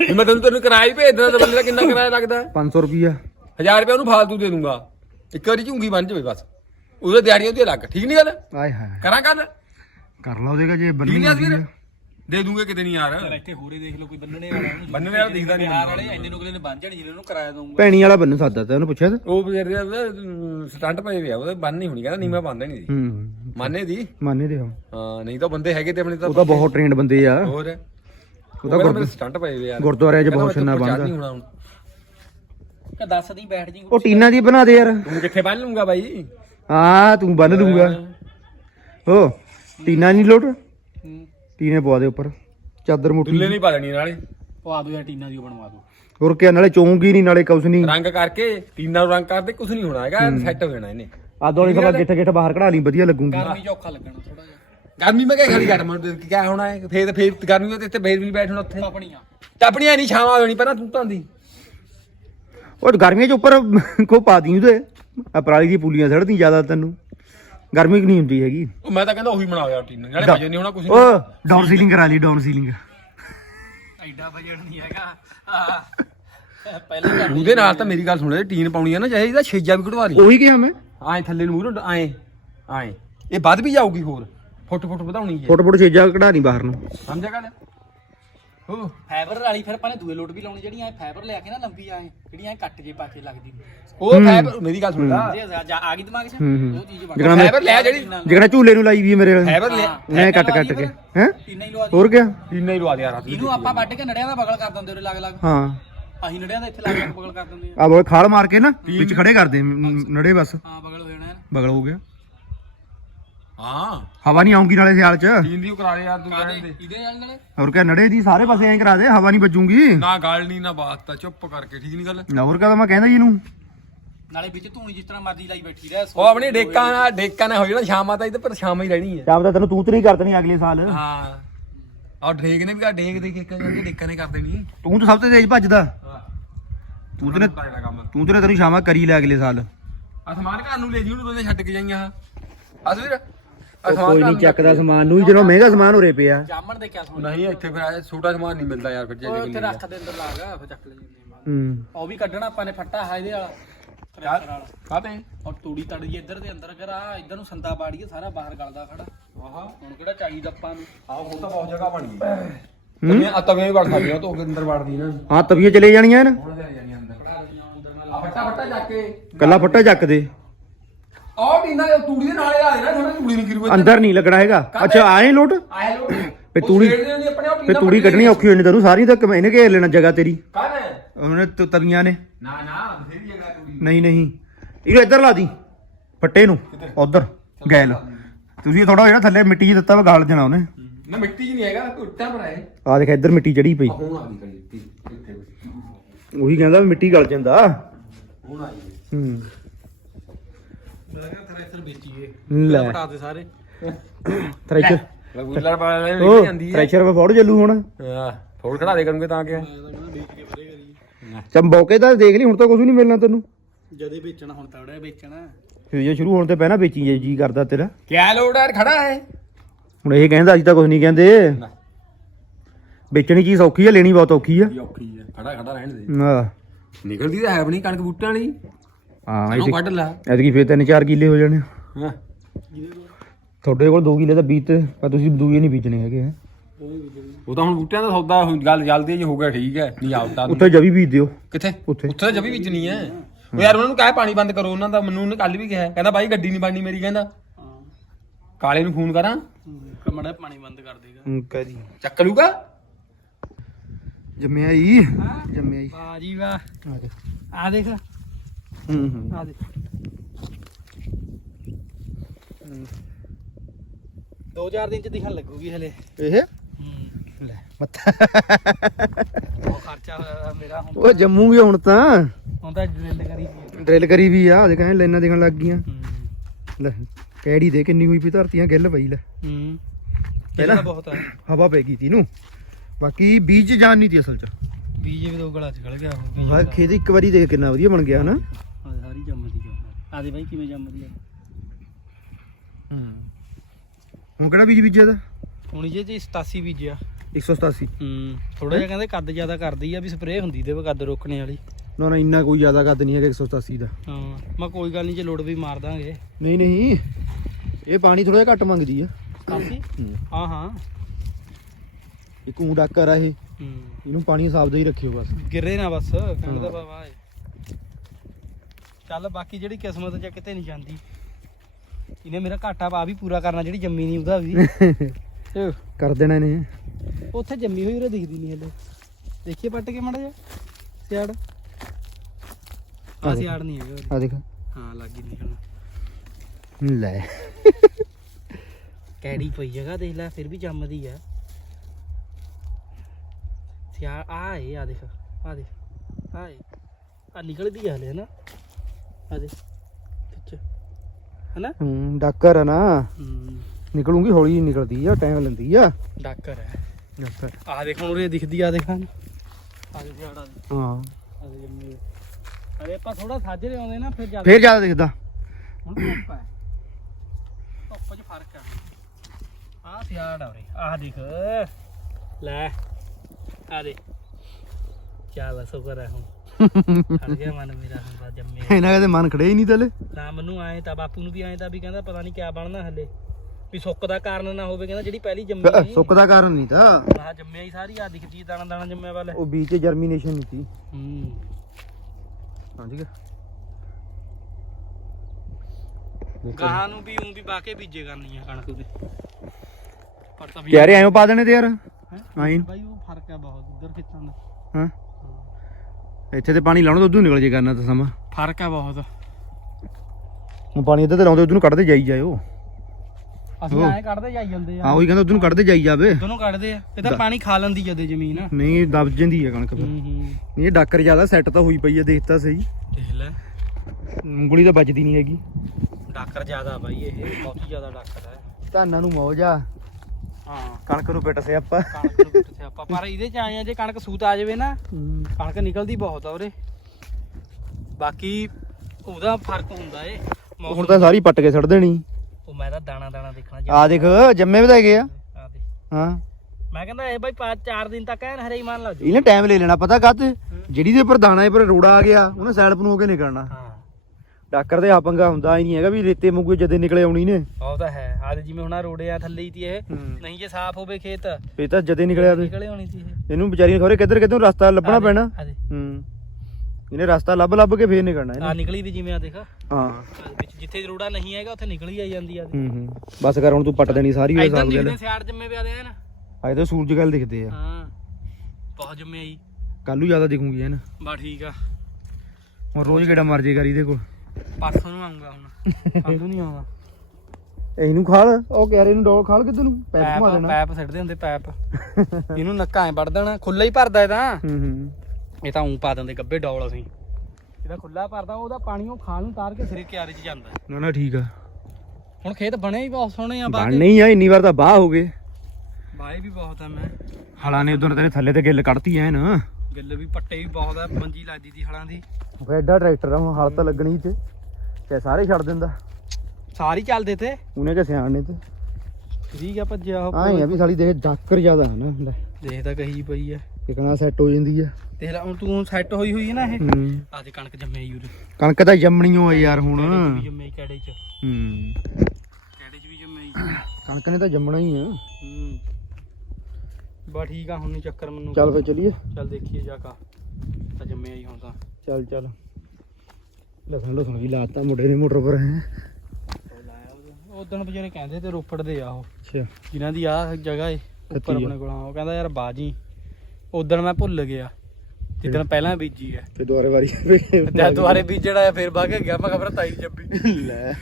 ਵੀ ਮੈਂ ਤੈਨੂੰ ਤੈਨੂੰ ਕਿਰਾਇਆ ਹੀ ਭੇਜ ਦਿੰਦਾ ਤੇ ਬੰਦੇ ਦਾ ਕਿੰਨਾ ਕਿਰਾਇਆ ਲੱਗਦਾ? 500 ਰੁਪਿਆ 1000 ਰੁਪਏ ਉਹਨੂੰ ਫਾਲਤੂ ਦੇ ਦੂੰਗਾ। ਇੱਕ ਵਾਰੀ ਝੂੰਗੀ ਬਣ ਜਾਵੇ ਬਸ। ਉਹਦੇ ਦਿਹਾੜੀ ਉਹਦੀ ਅਲੱਗ। ਠੀਕ ਨਹੀਂ ਗੱਲ? ਆਏ ਹਾਏ। ਕਰਾਂ ਗੱਲ? ਕਰ ਲਾ ਉਹਦੇਗਾ ਜੇ ਠੀਕ ਬੰਨੀ ਨਹੀਂ ਹੁੰਦੀ ਵੀਰ। ਦੇ ਦੂੰਗੇ ਕਿਤੇ ਨਹੀਂ ਯਾਰ। ਯਾਰ ਇੱਥੇ ਹੋਰੇ ਦੇਖ ਲਓ ਕੋਈ ਬੰਨਣੇ ਵਾਲਾ ਉਹਨੂੰ ਬੰਨਣੇ ਵਾਲਾ ਦਿਖਦਾ ਨਹੀਂ ਬਿਹਾਰ ਵਾਲੇ ਇੰਨੇ ਨੂੰ ਅਗਲੇ ਨੇ ਬੰਨ ਜਾਣੀ ਜਿਹਨੇ ਉਹਨੂੰ ਕਿਰਾਇਆ ਦਊਂਗਾ। ਭੈਣੀ ਵਾਲਾ ਬੰਨ ਸਕਦਾ ਤਾਂ ਉਹਨੂੰ ਪੁੱਛਿਆ ਤਾਂ। ਉਹ ਬੇਰੇ ਸਟੰਟ ਪਏ ਵੇ ਆ ਉਹਦੇ ਬੰਨ ਨਹੀਂ ਹੋਣੀ ਕਹਿੰਦਾ ਨੀਮਾ ਬੰਦ ਨਹੀਂ ਦੀ ਹੂੰ ਮਾਨੇ ਦੀ? ਮੰਨੇ ਦੇ ਹਾਂ। ਹਾਂ ਨਹੀਂ ਤਾਂ ਬੰਦੇ ਹੈਗੇ ਤੇ ਆਪਣੇ ਤਾਂ ਉਹ ਤਾਂ ਬਹੁਤ ਟ੍ਰੇਨਡ ਬੰਦੇ ਆ। ਹੋਰ? ਉਹ ਤਾਂ ਗੁਰਦ- ਸਟੰਟ ਪਏ ਵੇ ਯਾਰ ਗੁਰਦੁਆਰਿਆਂ 'ਚ ਬਹੁਤ ਛੰਨਾ ਬੰਨਦਾ। ਕਿ ਦੱਸ ਦੀ ਬੈਠ ਜੀ ਉਹ ਟੀਨਾ ਦੀ ਬਣਾ ਦੇ ਯਾਰ। ਤੂੰ ਕਿੱਥੇ ਬੰਨ ਲੂੰਗਾ ਬਾਈ? ਹਾਂ ਤੂੰ ਬੰਨ ਦੂੰਗਾ ਓ ਟੀਨਾ ਨਹੀਂ ਲੋਟ? ਟੀਨੇ ਪਵਾ ਦੇ ਉੱਪਰ ਚਾਦਰ ਮੁੱਠੀ। ਦੁੱਲੇ ਨਹੀਂ ਪਾ ਦੇਣੀ ਨਾਲੇ। ਪਵਾ ਦੋ ਯਾਰ ਟੀਨਾ ਦੀ ਉਹ ਬਣਵਾ ਦੋ ਹੋਰ ਕਿਆ ਨਾਲੇ ਚੋਂਗੀ ਨਹੀਂ ਨਾਲੇ ਕੁਛ ਨਹੀਂ। ਰੰਗ ਕਰਕੇ ਟੀਨਾ ਨੂੰ ਰੰਗ ਕਰਦੇ ਕੁਝ ਨਹੀਂ ਹੋਣਾ ਹੈਗਾ ਸੈੱਟ ਹੋ ਜਾਣਾ ਇਹਨੇ। ਆ ਦੋਲੀ ਸਭਾ ਗਿੱਠ ਗਿੱਠ ਬਾਹਰ ਕਢਾ ਲਈ ਵਧੀਆ ਲੱਗੂਗੀ। ਗਰਮੀ ਚ ਔਖਾ ਲੱਗਣਾ ਥੋੜਾ ਜਿਹਾ। ਗਰਮੀ ਮੈਂ ਕਿਹਾ ਖਾਲੀ ਘੱਟ ਮਰ ਕੀ ਹੋਣਾ ਹੈ? ਫੇਰ ਫੇਰ ਗਰਮੀ ਤੇ ਇੱਥੇ ਫੇਰ ਵੀ ਨਹੀਂ ਬੈਠਣਾ ਉੱਥੇ। ਆਪਣੀਆਂ ਟੱਪਣੀਆਂ ਨਹੀਂ ਛਾਵਾਂ ਹੋਣੀ ਪਹਿਲਾਂ ਤੂੰ ਤਾਂ ਦੀ। ਉਹ ਗਰਮੀਆਂ 'ਚ ਉੱਪਰ ਕੋ ਪਾ ਦੀ ਉਹਦੇ। ਆ ਪਰਾਲੀ ਦੀ ਪੂਲੀਆਂ ਸੜਦੀ ਜ਼ਿਆਦਾ ਤੈਨੂੰ। ਗਰਮੀ ਨਹੀਂ ਹੁੰਦੀ ਹੈਗੀ? ਉਹ ਮੈਂ ਤਾਂ ਕਹਿੰਦਾ ਉਹੀ ਬਣਾਓ ਯਾਰ ਟੀਨਾ ਨਾਲੇ ਵਜਨ ਨਹੀਂ ਹੋਣਾ ਕੁਝ ਓ ਡਾਊਨ ਸੀਲਿੰਗ ਕਰਾ ਲਈ ਡਾਊਨ ਸੀਲਿੰਗ ਐਡਾ ਬਜਟ ਨਹੀਂ ਹੈਗਾ। ਆਹ, ਪਹਿਲਾਂ ਤਾਂ ਉਹਦੇ ਨਾਲ ਤਾਂ ਮੇਰੀ ਗੱਲ ਸੁਣ ਲੈ ਟੀਨ ਪਾਉਣੀ ਆ ਨਾ ਚਾਹੇ ਇਹਦਾ ਛੇਜਾ ਵੀ ਕਢਵਾ ਲਈ। ਉਹੀ ਕਿਹਾ ਮੈਂ। ਆਏ ਥੱਲੇ ਨੂੰ ਮੂਹਰੋਂ ਆਏ ਆਏ। ਇਹ ਵੱਧ ਵੀ ਜਾਊਗੀ ਹੋਰ। ਫੁੱਟ ਫੁੱਟ ਵਧਾਉਣੀ ਹੈ ਫੁੱਟ ਫੁੱਟ ਛੇਜਾ ਕਢਾ ਨਹੀਂ ਬਾਹਰ ਨੂੰ। ਸਮਝਿਆ ਗੱਲ? ਹੋ। ਫਾਈਬਰ ਵਾਲੀ ਫਿਰ ਆਪਾਂ ਨੇ ਦੂਏ ਲੋਟ ਵੀ ਲਾਉਣੀ ਜਿਹੜੀਆਂ ਐ ਫਾਈਬਰ ਲਿਆ ਕੇ ਨਾ ਲੰਬੀ ਆਏ ਜਿਹੜੀਆਂ ਐਂ ਕੱਟ ਜੇ ਪਾ ਕੇ ਲੱਗਦੀ। ਉਹ ਫਾਈਬਰ ਮੇਰੀ ਗੱਲ ਸੁਣ ਲੈ। ਜੇ ਜਾ- ਆ ਗਈ ਦਿਮਾਗ 'ਚ। ਉਹ ਚੀਜ਼ ਬਣ ਮੈਂ ਫਾਈਬਰ ਲੈ ਜਿਹੜੀ ਜਿਹੜਾ ਝੂਲੇ ਨੂੰ ਲਾਈ ਵੀ ਹੈ ਮੇਰੇ ਵਾਲੇ। ਫਾਈਬਰ ਲੈ ਐ ਕੱਟ ਕੱਟ ਕੇ। ਹੈ। ਟੀਨਾ ਹੀ ਲਵਾ ਦੀ ਹੋਰ ਕਿਆ? ਟੀਨਾ ਹੀ ਲਵਾ ਦੇ ਯਾਰ ਇਹਨੂੰ ਆਪਾਂ ਵੱਢ ਕੇ ਨੜਿਆਂ ਦਾ ਬਗਲ ਕਰ ਦਿੰਦੇ ਉਰੇ ਲੱਗ ਲੱਗ ਹਾਂ। ਅਸੀਂ ਨੜਿਆਂ ਦਾ ਇੱਥੇ ਲੱਗ ਲੱਗ ਬਗਲ ਕਰ ਦਿੰਦੇ ਆ। ਬੋਲ ਖਾਲ ਮਾਰ ਕੇ ਨਾ ਵਿੱਚ ਖੜੇ ਕਰ ਦੇ ਮ, ਨੜੇ ਬਸ। ਆ ਹਾਂ ਬਗਲ ਹੋ ਜਾਣਾ ਐਨ। ਬਗਲ ਹੋ ਗਿਆ। ਹਾਂ। ਹਵਾ ਨਹੀਂ ਆਉਂਗੀ ਨਾਲੇ ਸਿਆਲ ਚ। ਟੀਨ ਦੀ ਉਹ ਕਰਾ ਦੇ ਯਾਰ ਤੂੰ ਕਹਿਣ ਦੇ। ਇਹਦੇ ਨਾਲ ਨਾਲੇ? ਹੋਰ ਕਿਆ ਨੜੇ ਦੀ ਸਾਰੇ ਪਾਸੇ ਐਂ ਕਰਾ ਦੇ ਹਵਾ ਨਹੀਂ ਵੱਜੂਗੀ। ਨਾ ਗੱਲ ਨਹੀਂ ਨਾ ਬਾਤ ਤਾਂ ਚੁੱਪ ਕਰਕੇ ਠੀਕ ਨਹੀਂ ਗੱਲ? ਨਾ ਹੋਰ ਤਾਂ ਮੈਂ ਕਹਿੰਦਾ ਜੀ ਇਹਨੂੰ? ਨਾਲੇ ਵਿੱਚ ਧੂਣੀ ਜਿਸ ਤਰ੍ਹਾਂ ਮਰਜ਼ੀ ਲਾਈ ਬੈਠੀ ਰਹਿ ਉਹ ਆਪਣੀ ਡੇਕਾਂ ਨਾਲ ਡੇਕਾਂ ਨਾਲ ਹੋ ਜਾਣਾ ਸ਼ਾਮਾਂ ਤਾਂ ਇਹਦੇ ਪਰ ਸ਼ਾਮਾਂ ਹੀ ਰਹਿਣੀ ਹੈ। ਸ਼ਾਮ ਦਾ ਤੈਨੂੰ ਤੂੰ ਤੇ ਨਹੀਂ ਕਰ ਦੇਣੀ ਅਗਲੇ ਸਾਲ। ਹਾਂ। ਆ ਢੇਕ ਨੇ ਵੀ ਕਹਾ ਢੇਕ ਦੇ ਕੇ ਕਹਿੰਦੇ ਡੇਕਾਂ ਨੇ ਕਰ ਦੇਣੀ। ਤੂੰ ਤਾਂ ਸਭ ਤੋਂ ਤੇਜ਼ ਭੱਜਦਾ। ਹਾਂ। ਤੂੰ ਤੇ ਨੇ- ਤਾਂ ਜਿਹੜਾ ਕੰਮ। ਤੂੰ ਤੇ ਨੇ ਤੈਨੂੰ ਸ਼ਾਮਾਂ ਕਰੀ ਲੈ ਅਗਲੇ ਸਾਲ। ਅਸਮਾਨ ਘਰ ਨੂੰ ਲੈ ਜੀ ਉਹਨੂੰ ਦੋਨੇ ਛੱਡ ਕੇ ਜਾਈਆਂ ਅਸਵੀਰ ਕੋਈ ਨਹੀਂ ਚੱਕਦਾ ਸਮਾਨ ਨੂੰ ਜਦੋਂ ਮਹਿੰਗਾ ਸਮਾਨ ਉਰੇ ਪਿਆ। ਜਾਮਣ ਦੇ ਕਿਆ ਸੁਣ ਨਹੀਂ ਇੱਥੇ ਫਿਰ ਆਇਆ ਛੋਟਾ ਸਮਾਨ ਨਹੀਂ ਮਿਲਦਾ ਯਾਰ ਫਿਰ ਜੇ ਉਹ ਜੇ ਉੱਥੇ ਰੱਖ ਦੇ ਅੰਦਰ ਲਾਗਾ ਫਿਰ ਚੱਕ ਲੈ ਜਾਂਦੇ ਬਾਅਦ ਹੂੰ। ਉਹ ਵੀ ਕੱਢਣਾ ਆਪਾਂ ਨੇ ਫੱਟਾ ਹੈ ਇਹਦੇ ਵਾਲਾ ਥ੍ਰੈਸ਼ਰ ਵਾਲਾ। ਕਾਤੇ ਔਰ ਤੂੜੀ ਤੜੀ ਇੱਧਰ ਦੇ ਅੰਦਰ ਕਰ ਆ ਇੱਧਰ ਨੂੰ ਸੰਦਾ ਬਾੜੀਏ ਸਾਰਾ ਬਾਹਰ ਗਲਦਾ ਖੜਾ। ਆਹਾ। ਹੁਣ ਕਿਹੜਾ ਚਾਹੀਦਾ ਆਪਾਂ ਨੂੰ? ਆਹ ਹੁਣ ਤਾਂ ਬਹੁਤ ਜਗ੍ਹਾ ਬਣ ਗਈ। ਤਵੀਆਂ ਆ ਤਵੀਆਂ ਵੀ ਵੜ ਸਕਦੀਆਂ ਤੋਂ ਅੰਦਰ ਵੜਦੀ ਨਾ। ਹਾਂ ਤਵੀਆਂ ਚਲੇ ਜਾਣੀਆਂ ਨਾ। ਹੁਣ ਲੈ ਜਾਣੀ ਅੰਦਰ। ਆ ਫੱਟਾ ਫੱਟਾ ਚੱਕ ਕੇ। ਕੱਲਾ ਫੱਟਾ ਚੱਕ ਦੇ। ਆਹ ਟੀਨਾ ਦੇ ਤੂੜੀ ਦੇ ਨਾਲੇ ਆ ਦੇਣਾ ਥੋੜਾ ਤੂੜੀ ਨਹੀਂ ਗਿਰੂ ਅੰਦਰ ਨਹੀਂ ਲੱਗਣਾ ਹੈਗਾ। ਅੱਛਾ ਆਏ ਲੋਟ? ਆਏ ਲੋਕ ਫੇ ਤੂੜੀ ਫੇ ਤੂੜੀ ਕੱਢਣੀ ਔਖੀ ਹੋਣੀ ਤੈਨੂੰ ਸਾਰੀ ਤਾਂ ਇਹਨੇ ਘੇਰ ਲੈਣਾ ਜਗ੍ਹਾ ਤੇਰੀ। ਕਾਹਨ ਉਹਨੇ ਤ- ਤਵੀਆਂ ਨੇ। ਨਾ ਨਾ ਬਥੇਰੀ ਜਗ੍ਹਾ ਤੂੜੀ। ਨਹੀਂ ਨਹੀਂ। ਇਹਨੂੰ ਇੱਧਰ ਲਾ ਦੀ ਫੱਟੇ ਨੂੰ। ਉਧਰ ਗੈਲ। ਤੁਸੀਂ ਥੋੜਾ ਜਿਹੜਾ ਥੱਲੇ ਮਿੱਟੀ ਜਿਹੀ ਦਿੱਤਾ ਵਾ ਗਾਲ ਜਣਾ ਉਹਨੇ। ਨਾ ਮਿੱਟੀ ਜੀ ਨਹੀਂ ਹੈਗਾ ਟੁੱਟਾ ਪਰ ਆਏ ਆ ਦੇਖ ਇੱਧਰ ਮਿੱਟੀ ਚੜੀ ਪਈ। ਹੁਣ ਆ ਗਈ ਕੜੀ ਇੱਥੇ ਉਹੀ ਕਹਿੰਦਾ ਵੀ ਮਿੱਟੀ ਗਲ ਜਾਂਦਾ। ਹੁਣ ਆਈ ਹੂੰ। ਥ੍ਰੈਸ਼ਰ ਵੇਚੀਏ। ਲੈ। ਹਟਾ ਦੇ ਸਾਰੇ। ਥ੍ਰੈਸ਼ਰ ਰਗੂਲਰ ਪਾ ਲੈ ਉਹ ਨਿਕਲ ਜਾਂਦੀ ਹੈ। ਥ੍ਰੈਸ਼ਰ ਵੇ ਫੋੜ ਚੱਲੂ ਹੁਣ। ਹਾਂ ਫੋੜ ਖੜਾ ਦੇ ਕਰੂੰਗੇ ਤਾਂ ਕਿ। ਚੰਬੋਕੇ ਤਾਂ ਦੇਖ ਲਈ ਹੁਣ ਤਾਂ ਕੁਝ ਨਹੀਂ ਮਿਲਣਾ ਤੈਨੂੰ। ਜਦੇ ਵੇਚਣਾ ਹੁਣ ਤੜਾ ਵੇਚਣਾ। ਫਿਰ ਜੇ ਸ਼ੁਰੂ ਹੋਣ ਤੇ ਪਹਿਲਾਂ ਵੇਚੀ ਜੇ ਜੀ ਕਰਦਾ ਤੇਰਾ। ਕਿਆ ਲੋੜ ਹੈ ਖੜਾ ਹੈ। ਹੁਣ ਇਹ ਕਹਿੰਦਾ ਅਸੀਂ ਤਾਂ ਕੁਝ ਨਹੀਂ ਕਹਿੰਦੇ। ਨਾ। ਵੇਚਣੀ ਚੀਜ਼ ਔਖੀ ਆ ਲੈਣੀ ਬਹੁਤ ਔਖੀ ਆ। ਇਹ ਔਖੀ ਹੈ ਖੜਾ ਖੜਾ ਰਹਿਣ ਦੇ। ਹਾਂ ਨਿਕਲਦੀ ਤਾਂ ਹੈ ਬਣੀ ਕਣਕ ਬੂਟਾਂ ਵਾਲੀ। ਹਾਂ ਲੈ। ਐਤਕੀ ਫੇਰ ਤਿੰਨ ਚਾਰ ਕਿੱਲੇ ਹੋ ਜਾਣੇ ਹਾਂ। ਤੁਹਾਡੇ ਕੋਲ 2 ਕਿੱਲੇ ਤਾਂ ਬੀਜ ਤੇ ਪਰ ਤੁਸੀਂ ਦੂਏ ਨਹੀਂ ਬੀਜਣੇ ਹੈਗੇ ਹੈਂ। ਉਹ ਤਾਂ ਹੁਣ ਬੂਟਿਆਂ ਦਾ ਸੌਦਾ ਹੁਣ ਗੱਲ ਜਲਦੀ ਜੀ ਹੋ ਗਿਆ ਠੀਕ ਹੈ। ਨਹੀਂ ਆਉਤਾ ਉੱਥੇ ਜਵੀ ਬੀਜ ਦਿਓ। ਕਿੱਥੇ? ਉੱਥੇ। ਉੱਥੇ ਤਾਂ ਜਬੀ ਬੀਜਣੀ ਹੈ। ਉਹ ਯਾਰ ਉਹਨਾਂ ਨੂੰ ਕਾਹੇ ਪਾਣੀ ਬੰਦ ਕਰੋ ਉਹਨਾਂ ਦਾ ਮੈਨੂੰ ਉਹਨੇ ਕੱਲ ਵੀ ਕਿਹਾ ਕਹਿੰਦਾ ਬਾਈ ਗੱਡੀ ਨਹੀਂ ਬਣਨੀ ਮੇਰੀ ਕਹਿੰਦਾ। ਹਾਂ ਕਾਲੇ ਨੂੰ ਫੋਨ ਕਰਾਂ। ਕਮੜਾ ਪਾਣੀ ਬੰਦ ਕਰ ਦੇਗਾ। ਹੂੰ ਕਹਿ ਦੀ। ਚੱਕ ਲੂਗਾ ਜੰਮਿਆ ਹੀ। ਜੰਮਿਆ ਹੀ ਵਾਹ ਜੀ ਵਾਹ। ਆ ਦੇਖ। ਹੂੰ ਹੂੰ। ਆ ਦੋ ਚਾਰ ਦਿਨ ਚ ਦਿਖਣ ਲੱਗੂਗੀ ਹਲੇ। ਇਹ? ਹੂੰ। ਲੈ ਮੱਥਾ। ਉਹ ਖਰਚਾ ਹੋਇਆ ਮੇਰਾ ਹੁਣ ਉਹ ਜੰਮੂਗੇ ਹੁਣ ਤਾਂ। ਹੁਣ ਤਾਂ ਡਰਿਲ ਕਰੀ ਦੀ ਡਰਿਲ ਕਰੀ ਵੀ ਆ ਦੇਖ ਐ ਲਾਈਨਾਂ ਦਿਖਣ ਲੱਗ ਗਈਆਂ। ਹੂੰ। ਲੈ ਕਿਹੜੀ ਦੇ ਕਿੰਨੀ ਹੋਈ ਧਰਤੀਆਂ ਗਿੱਲ ਪਈ ਲੈ। ਹੂੰ। ਪਹਿਲਾਂ- ਪਹਿਲਾਂ ਬਹੁਤ ਹੈ ਹਵਾ ਪੈ ਗਈ ਤੀ ਨੂੰ ਬਾਕੀ ਬੀਜ ਜਾਨ ਨਹੀਂ ਤੀ ਅਸਲ ਚ। ਬੀਜੇ ਵੀ ਦੋ ਗਲਾ ਨਿਕਲ ਗਿਆ ਹੁਣ ਹਾਂ ਖੇਤ ਇੱਕ ਵਾਰੀ ਦੇਖ ਕਿੰਨਾ ਵਧੀਆ ਬਣ ਗਿਆ ਹਨਾ। ਆਹ ਸਾਰੀ ਜੰਮਦੀ ਜਾ ਆਦੇ ਬਾਈ ਕਿਵੇਂ ਜੰਮਦੀ ਆ। ਹੁਣ ਕਿਹੜਾ ਬੀਜ ਬੀਜਿਆ ਦਾ ਹੁਣ ਜੇ ਜੀ 87 ਬੀਜਿਆ 187 ਹੂੰ ਥੋੜਾ ਜਿਹਾ ਕਹਿੰਦੇ ਕੱਦ ਜ਼ਿਆਦਾ ਕਰਦੀ ਆ ਵੀ ਸਪਰੇਅ ਹੁੰਦੀ ਤੇ ਕੱਦ ਰੋਕਣੇ ਵਾਲੀ। ਨਾ ਨਾ ਇੰਨਾ ਕੋਈ ਜ਼ਿਆਦਾ ਕੱਦ ਨਹੀਂ ਹੈਗਾ 187 ਦਾ। ਹਾਂ ਮੈਂ ਕੋਈ ਗੱਲ ਨਹੀਂ ਜੇ ਲੋੜ ਵੀ ਮਾਰ ਦਾਂਗੇ। ਨਹੀਂ ਨਹੀਂ ਇਹ ਪਾਣੀ ਥੋੜਾ ਜਿਹਾ ਘੱਟ ਮੰਗਦੀ ਆ। 87 ਹੂੰ। ਹਾਂ ਹਾਂ। ਇੱਕ ਊਂ ਡਾਕਰ ਆ ਇਹ। ਹੂੰ। ਇਹਨੂੰ ਪਾਣੀ ਹਿਸਾਬ ਦਾ ਹੀ ਰੱਖਿਓ ਬਸ। ਗਿਰੇ ਨਾ ਬਸ ਕਹਿੰਦਾ ਬਾਬਾ ਇਹ। ਚੱਲ ਬਾਕੀ ਜਿਹੜੀ ਕਿਸਮਤ ਚ ਕਿਤੇ ਨਹੀਂ ਜਾਂਦੀ। ਇਹਨੇ ਮੇਰਾ ਘਾਟਾ ਪਾ ਵੀ ਪੂਰਾ ਕਰਨਾ ਜਿਹੜੀ ਜੰਮੀ ਨਹੀਂ ਉਹਦਾ ਵੀ। ਕਰ ਦੇਣਾ ਨੇ ਉੱਥੇ ਜੰਮੀ ਹੋਈ ਉਰੇ ਦਿਖਦੀ ਨਹੀਂ ਹਲੇ। ਦੇਖੀਏ ਪੱਟ ਕੇ ਮੜਾ ਜਾ ਸਿਆੜ। ਆ ਸਿਆੜ ਨਹੀਂ ਹੈਗਾ। ਆ ਦੇਖ। ਹਾਂ ਲੱਗ ਗਈ ਨਿਕਲਣਾ ਲੈ। ਕੈੜੀ ਪਈ ਜਗ੍ਹਾ ਦੇਖ ਲੈ ਫਿਰ ਵੀ ਜੰਮਦੀ ਆ। ਸਿਆੜ ਆ ਏ ਆ ਦੇਖ ਆ ਦੇਖ। ਆ ਏ ਆ ਨਿਕਲਦੀ ਆ ਹਲੇ ਨਾ ਆ ਦੇਖ ਵਿੱਚ ਹਨਾ? ਹੂੰ ਡਾਕਰ ਆ ਨਾ। ਹੂੰ। ਨਿਕਲੂਗੀ ਹੌਲੀ ਨਿਕਲਦੀ ਆ ਟਾਈਮ ਲੈਂਦੀ ਆ। ਡਾਕਰ ਹੈ। ਡਾਕਰ। ਆ ਦੇਖ ਹੁਣ ਉਰੇ ਦਿਖਦੀ ਆ ਦੇਖ। ਆ ਦੇਖ ਸਿਆੜ ਆ ਦੇਖ ਹਾਂ। ਆ ਦੇਖ ਜੰਮੀ ਹੋਈ। ਅਰੇ ਆਪਾਂ ਥੋੜਾ ਸਾਜਰੇ ਆਉਂਦੇ ਨਾ ਫਿਰ ਜ਼ਿਆਦਾ। ਫੇਰ ਜ਼ਿਆਦਾ ਦਿਖਦਾ। ਹੁਣ ਧੁੱਪ ਹੈ। ਧੁੱਪ 'ਚ ਫ਼ਰਕ ਆ। ਆਹ ਸਿਆੜ ਆ ਉਰੇ। ਆਹ ਦੇਖ। ਲੈ। ਆ ਦੇ ਚੱਲ ਸ਼ੁਕਰ ਹੈ ਹੁਣ। ਖੜ ਗਿਆ ਮਨ ਮੇਰਾ ਹੁਣ ਤਾਂ ਜੰਮੇ ਇਹਨਾਂ ਕਦੇ ਮਨ ਖੜੇ ਹੀ ਨਹੀਂ ਤਲੇ? ਨਾ ਮੈਨੂੰ ਆਏ ਤਾਂ ਬਾਪੂ ਨੂੰ ਵੀ ਆਏ ਤਾਂ ਵੀ ਕਹਿੰਦਾ ਪਤਾ ਨਹੀਂ ਕਿਆ ਬਣਨਾ ਹਲੇ। ਵੀ ਸੁੱਕ ਦਾ ਕਾਰਨ ਨਾ ਹੋਵੇ ਕਹਿੰਦਾ ਜਿਹੜੀ ਪਹਿਲੀ ਜੰਮੀ ਸੀ। ਸੁੱਕ ਦਾ ਕਾਰਨ ਨਹੀਂ ਤਾਂ। ਆਹ ਜੰਮਿਆ ਹੀ ਸਾਰੀ ਆ ਦਿਖਦੀ ਦਾਣਾ ਦਾਣਾ ਜੰਮਿਆ ਵਾਲਾ। ਉਹ ਬੀਜ ਤੇ ਜਰਮੀਨੇਸ਼ਨ ਨਹੀਂ ਸੀ। ਹੂੰ। ਠੀਕ ਹੈ ਗਾਹਾਂ ਨੂੰ ਵੀ ਉਂ ਵੀ ਬਾਕੇ ਬੀਜੇ ਕਰਨੀ ਆ ਕਣਕ ਉਹਦੇ ਪਰ ਤਾਂ ਵੀ ਕਹਿ ਰਹੇ ਪਾ ਦੇਣੇ ਤੇ ਯਾਰ? ਹੈਂ? ਆਈਂ। ਬਾਈ ਉਹ ਫ਼ਰਕ ਹੈ ਬਹੁਤ ਉਧਰ ਖੇਤਾਂ ਦਾ। ਹਾਂ? ਇੱਥੇ ਤੇ ਪਾਣੀ ਲਾਉਣਾ ਤਾਂ ਉਦੋਂ ਨਿਕਲ ਜੇ ਕਰਨਾ ਤਾਂ ਸਮਾਂ। ਫ਼ਰਕ ਹੈ ਬਹੁਤ। ਹੁਣ ਪਾਣੀ ਇੱਧਰ ਤੇ ਲਾਉਂਦੇ ਉਦੋਂ ਨੂੰ ਕੱਢਦੇ ਜਾਈ ਜਾਇਓ। ਅਸੀਂ ਐਂ ਕੱਢਦੇ ਜਾਈ ਜਾਂਦੇ ਆ। ਹਾਂ ਉਹੀ ਕਹਿੰਦਾ ਉਦੋਂ ਨੂੰ ਕੱਢਦੇ ਜਾਈ ਜਾਵੇ। ਦੋਨੋਂ ਕੱਢਦੇ ਆ। ਇਹ ਤਾਂ ਪਾਣੀ ਖਾ ਲੈਂਦੀ ਜਦੇ ਜ਼ਮੀਨ। ਨਹੀਂ ਦਬ ਜਾਂਦੀ ਹੈ ਕਣਕ ਫਿਰ। ਹੂੰ ਇਹ ਡਾਕਰ ਜ਼ਿਆਦਾ ਸੈੱਟ ਤਾਂ ਹੋਈ ਪਈ ਹੈ ਦੇਖਤਾ ਸਹੀ। ਦੇਖ ਲੈ। ਉਂਗਲੀ ਤਾਂ ਵੱਜਦੀ ਨਹੀਂ ਹੈਗੀ। ਡਾਕਰ ਜ਼ਿਆਦਾ ਬਾਈ ਇਹ ਬਹੁਤ ਜ਼ਿਆਦਾ ਡਾਕਰ ਹੈ ਧਾਨਾਂ ਨੂੰ ਮੌਜ ਆ। ਹਾਂ। ਕਣਕ ਨੂੰ ਪਿੱਟ ਸੇ ਆਪਾਂ। ਕਣਕ ਨੂੰ ਕਿੱਥੇ ਆਪਾਂ। ਪਰ ਇਹਦੇ ਚ ਆਏ ਆ ਜੇ ਕਣਕ ਸੂਤ ਆ ਜਾਵੇ ਨਾ ਕਣਕ ਨਿਕਲਦੀ ਬਹੁਤ ਆ ਉਰੇ। ਬਾਕੀ ਉਹਦਾ ਫ਼ਰਕ ਹੁੰਦਾ ਏ। ਹੁਣ ਤਾਂ ਸਾਰੀ ਪੱਟ ਕੇ ਛੱਡ ਦੇਣੀ। ਉਹ ਮੈਂ ਤਾਂ ਦਾਣਾ ਦਾਣਾ ਦੇਖਣਾ ਆ ਦੇਖ ਜੰਮੇ ਵਧਾਏ ਗਏ ਆ। ਆ ਦੇ ਹਾਂ। ਮੈਂ ਕਹਿੰਦਾ ਇਹ ਬਾਈ ਪੰਜ ਚਾਰ ਦਿਨ ਤੱਕ ਐਨ ਹਰੇ ਹੀ ਮੰਨ ਲਾ ਇਹਨੇ ਟਾਈਮ ਲੈ ਲੈਣਾ ਪਤਾ ਕੱਤ ਜਿਹੜੀ ਦੇ ਉੱਪਰ ਦਾਣਾ ਉੱਪਰ ਰੋੜਾ ਆ ਗਿਆ ਉਹਨੇ ਸਾਈਡ ਨੂੰ ਹੋ ਕੇ ਨਿਕਲਣਾ। ਹਾਂ। ਡਾਕਰ ਦੇ ਆ ਪੰਗਾ ਹੁੰਦਾ ਹੀ ਨਹੀਂ ਹੈਗਾ ਵੀ ਰੇਤੇ ਵਾਂਗੂ ਜਦੇ ਨਿਕਲੇ ਆਉਣੀ ਨੇ। ਉਹ ਤਾਂ ਹੈ। ਆ ਜਿਵੇਂ ਹੁਣ ਆ ਰੋੜੇ ਆ ਥੱਲੇ ਹੀ ਤੀ ਇਹ। ਹੂੰ। ਨਹੀਂ ਜੇ ਸਾਫ਼ ਹੋਵੇ ਖੇਤ। ਇਹ ਤਾਂ ਜਦੇ ਨਿਕਲਿਆ ਤੇ। ਨਿਕਲੇ ਹੋਣੀ ਸੀ ਇਹ। ਇਹਨੂੰ ਵਿਚਾਰੀ ਖੋਰੇ ਕਿੱਧਰ ਕਿੱਧਰ ਰਸਤਾ ਲੱਭਣਾ ਪੈਣਾ। ਆ ਦੇ ਹੂੰ। ਇਹਨੇ ਰਸਤਾ ਲੱਭ ਲੱਭ ਕੇ ਫੇਰ ਨਿਕਲਣਾ ਆ ਇਹਨੇ ਨਿਕਲੀ ਵੀ ਜਿਵੇਂ ਆ ਦੇਖ। ਆ ਹਾਂ ਵਿੱਚ ਜਿੱਥੇ ਰੋੜਾ ਨਹੀਂ ਹੈਗਾ ਉੱਥੇ ਨਿਕਲ ਹੀ ਆ ਜਾਂਦੀ ਆ। ਹੂੰ ਹੂੰ। ਬਸ ਕਰ ਹੁਣ ਤੂੰ ਪੱਟ ਦੇਣੀ ਸਾਰੀ ਉਹ ਇਦਾਂ ਹਿਸਾਬ ਗੱਲ ਦਿਖਦੇ ਸਿਆੜ ਜੰਮੇ ਪਿਆ ਦੇ ਨਾ। ਅੱਜ ਤਾਂ ਸੂਰਜ ਗੱਲ ਦਿਖਦੇ ਆ। ਹਾਂ। ਬਹੁਤ ਜੰਮੇ ਆਈ ਕੱਲ ਨੂੰ ਜ਼ਿਆਦਾ ਦਿਖੂਗੀ ਇਹਨ। ਬਾ ਠੀਕ ਆ। ਹੁਣ ਰੋਜ਼ ਕਿਹੜਾ ਮਰ ਜੇ ਕਰ ਇਹਦੇ ਕੋਲ। ਪਰਸੋਂ ਨੂੰ ਆਉਂਗਾ ਹੁਣ। ਕੱਲ ਨੂੰ ਨਹੀਂ ਆਉਂਦਾ। ਇਹਨੂੰ ਖਾਲ ਉਹ ਕਹਿ ਰਹੇ ਨੂੰ ਡੋਲ ਖਾਲ ਕਿੱਧਰ ਨੂੰ? ਪੈਪ ਘੁਮਾ ਦੇਣਾ। ਪੈਪ ਸਿੱਟਦੇ ਹੁੰਦੇ ਪੈਪ। ਇਹਨੂੰ ਨੱਕਾ ਐ ਵੜ ਦੇਣਾ ਖੁੱਲਾ ਹੀ ਭਰਦਾ ਇਹ ਤਾਂ। ਹੂੰ ਹੂੰ। ਇਹ ਤਾਂ ਉਂ ਪਾ ਦਿੰਦੇ ਗੱਬੇ ਡੌਲ ਅਸੀਂ। ਇਹਦਾ ਖੁੱਲਾ ਭਰਦਾ ਉਹਦਾ ਪਾਣੀ ਉਹ ਖਾਲ ਨੂੰ ਤਾਰ ਕੇ ਸਿਰੇ ਕਿਆਰੇ 'ਚ ਜਾਂਦਾ। ਨਾ ਨਾ ਠੀਕ ਆ। ਹੁਣ ਖੇਤ ਬਣੇ ਹੀ ਬਹੁਤ ਸੋਹਣੇ ਆ ਬਾਕੀ ਬਣਨੇ ਹੀ ਆ ਇੰਨੀ ਵਾਰ ਤਾਂ ਬਾਹ ਹੋ ਗਏ। ਬਾਏ ਵੀ ਬਹੁਤ ਆ ਮੈਂ। ਹਲਾਂ ਨੇ ਉਦੋਂ ਤੇਰੇ ਥੱਲੇ ਤੇ ਗਿੱਲ ਕੱਢਤੀ ਐ ਨਾ ਗਿੱਲ ਵੀ ਪੱਟੇ ਵੀ ਬਹੁਤ ਆ ਮੰਜੀ ਲੱਗਦੀ ਦੀ ਹਲਾਂ ਦੀ। ਫੇ ਐਡਾ ਟਰੈਕਟਰ ਆ ਹੁਣ ਹਲ ਤਾਂ ਲੱਗਣੀ ਤੇ ਤੇ ਸਾਰੇ ਛੱਡ ਦਿੰਦਾ। ਸਾਰੀ ਚੱਲਦੇ ਤੇ ਉਹਨੇ ਕਿ ਸਿਆਣ ਨੇ ਤੇ। ਠੀਕ ਆ ਭੱਜਿਆ ਉਹ? ਆਏ ਆ ਵੀ ਸਾਲੀ ਦੇਖ ਡਾਕਰ ਜ਼ਿਆਦਾ ਹੈ ਨਾ ਲੈ ਦੇਖ ਤਾਂ ਕਹੀ ਪਈ ਆ। ਕਿਕਣਾ ਸੈੱਟ ਹੋ ਜਾਂਦੀ ਆ। ਦੇਖ ਲੈ ਹੁਣ ਤੂੰ ਸੈੱਟ ਹੋਈ ਹੋਈ ਹੈ ਨਾ ਇਹ? ਆ ਦੇ ਕਣਕ ਜੰਮੇ ਯੂਰ ਕਣਕ ਤਾਂ ਜੰਮਣੀਓ ਆ ਯਾਰ ਹੁਣ। ਜੰਮੇ ਕਿਹੜੇ ਚ। ਹੂੰ। ਕਿਹੜੇ ਚ ਵੀ ਜੰਮੇ ਕਣਕ ਨੇ ਤਾਂ ਜੰਮਣਾ ਹੀ ਆ। ਹੂੰ। ਬਾ ਠੀਕ ਆ ਹੁਣ ਨਹੀਂ ਚੱਕਰ ਮੈਨੂੰ ਚੱਲ ਫੇ ਚਲੀਏ। ਚੱਲ ਦੇਖੀਏ ਜਾ ਕਾ। ਤਾਂ ਜੰਮੇ ਆਈ ਹੁਣ ਤਾਂ। ਚੱਲ ਚੱਲ। ਲਸਣ ਲਸਣ ਵੀ ਲਾਤਾ ਮੁੰਡੇ ਨੇ ਮੋਟਰ ਪਰ। ਹੈ ਉਦੋਂ ਵਿਚਾਰੇ ਕਹਿੰਦੇ ਤੇ ਰੋਪੜ ਦੇ ਆ ਉਹ। ਅੱਛਾ। ਜਿਨ੍ਹਾਂ ਦੀ ਆ ਜਗ੍ਹਾ ਏ ਉੱਪਰ ਆ। ਆਪਣੇ ਕੋਲ ਉਹ ਕਹਿੰਦਾ ਯਾਰ ਬਾਜੀ। ਉਦੋਂ ਮੈਂ ਭੁੱਲ ਗਿਆ। ਜਿੱਦਣ ਪਹਿਲਾਂ ਬੀਜੀ ਹੈ ਤੇ ਦੁਆਰੇ ਵਾਰੀ ਜਦ ਦੁਆਰੇ ਬੀਜਣਾ ਆ ਫਿਰ ਵਗ ਗਿਆ ਮੈਂ ਖਬਰ ਤਾਈ ਜੱਬੀ ਲੈ।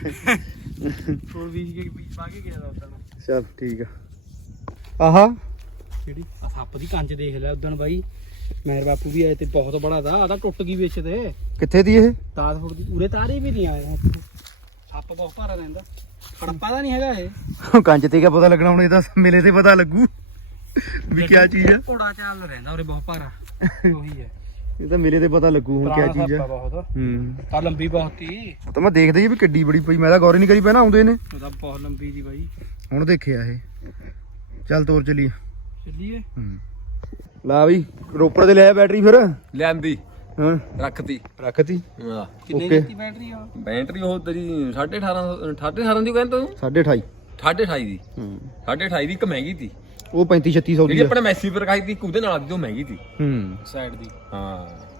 ਹੋਰ ਬੀਜ ਕੇ ਬੀਜ ਕੇ ਗਿਆ ਉਦੋਂ। ਚੱਲ ਠੀਕ ਆ। ਆਹਾ। ਕਿਹੜੀ? ਆ ਸੱਪ ਦੀ ਕੰਚ ਦੇਖ ਲੈ ਉਦੋਂ ਬਾਈ। ਮੇਰ ਬਾਪੂ ਵੀ ਆਏ ਤੇ ਬਹੁਤ ਬੜਾ ਦਾ ਆ ਤਾਂ ਟੁੱਟ ਗਈ ਵਿੱਚ ਤੇ। ਕਿੱਥੇ ਦੀ ਇਹ? 10 ਫੁੱਟ ਦੀ ਉਰੇ ਤਾਰੇ ਵੀ ਨਹੀਂ ਆਏ ਸੱਪ ਬਹੁਤ ਭਾਰਾ ਰਹਿੰਦਾ। ਹੜੱਪਾ ਦਾ ਨਹੀਂ ਹੈਗਾ ਇਹ। ਕੰਜ ਤੇ ਕਿਆ ਪਤਾ ਲੱਗਣਾ ਹੁਣ ਇਹ ਤਾਂ ਮੇਲੇ ਤੇ ਪਤਾ ਲੱਗੂ ਵੀ ਕਿਆ ਚੀਜ਼ ਆ। ਘੋੜਾ ਚਾਲ ਰਹਿੰਦਾ ਉਰੇ ਬਹੁਤ ਭਾਰਾ। ਉਹੀ ਹੈ। ਇਹ ਤਾਂ ਮੇਲੇ ਤੇ ਪਤਾ ਲੱਗੂ ਹੁਣ ਕਿਆ ਪੁਰਾਣਾ ਚੀਜ਼ ਸੱਪ ਆ ਬਹੁਤ। ਹੂੰ। ਤਾਂ ਲੰਬੀ ਬਹੁਤ ਹੀ ਉਹ ਤਾਂ ਮੈਂ ਦੇਖਦਾ ਹੀ ਆ ਵੀ ਕਿੱਡੀ ਬੜੀ ਪਈ ਮੈਂ ਤਾਂ ਗੌਰ ਹੀ ਨਹੀਂ ਕਰੀ ਪਹਿਲਾਂ ਆਉਂਦੇ ਨੇ। ਉਹਦਾ ਬਹੁਤ ਲੰਬੀ ਦੀ ਬਾਈ। ਹੁਣ ਦੇਖਿਆ ਇਹ। ਚੱਲ ਤੋਰ ਚਲੀਏ। ਚੱਲੀਏ। ਹੂੰ। ਲਾ ਵੀ ਰੋਪੜ ਤੇ ਲਿਆ ਬੈਟਰੀ ਫਿਰ। ਲਿਆਂਦੀ। ਹਾਂ। ਰੱਖਤੀ। ਰੱਖਤੀ? ਹਾਂ। ਕਿੰਨੇ. ਦਿੱਤੀ ਬੈਟਰੀ ਆ ਬੈਟਰੀ ਉਹ ਤੇਰੀ 18.5 18.5 ਦੀ ਕਹਿੰਦਾ ਤੂੰ? 28.5 28.5 ਦੀ। ਹੂੰ। 28.5 ਦੀ ਇੱਕ ਮਹਿੰਗੀ ਸੀ ਉਹ 35 3600 ਦੀ ਜਿਹੜੀ ਆ। ਆਪਣੇ ਮੈਸੀ ਪਰ ਦੀ ਇੱਕ ਉਹਦੇ ਨਾਲ ਦੀ ਉਹ ਮਹਿੰਗੀ ਸੀ ਹੂੰ। ਸਾਈਡ ਦੀ। ਹਾਂ।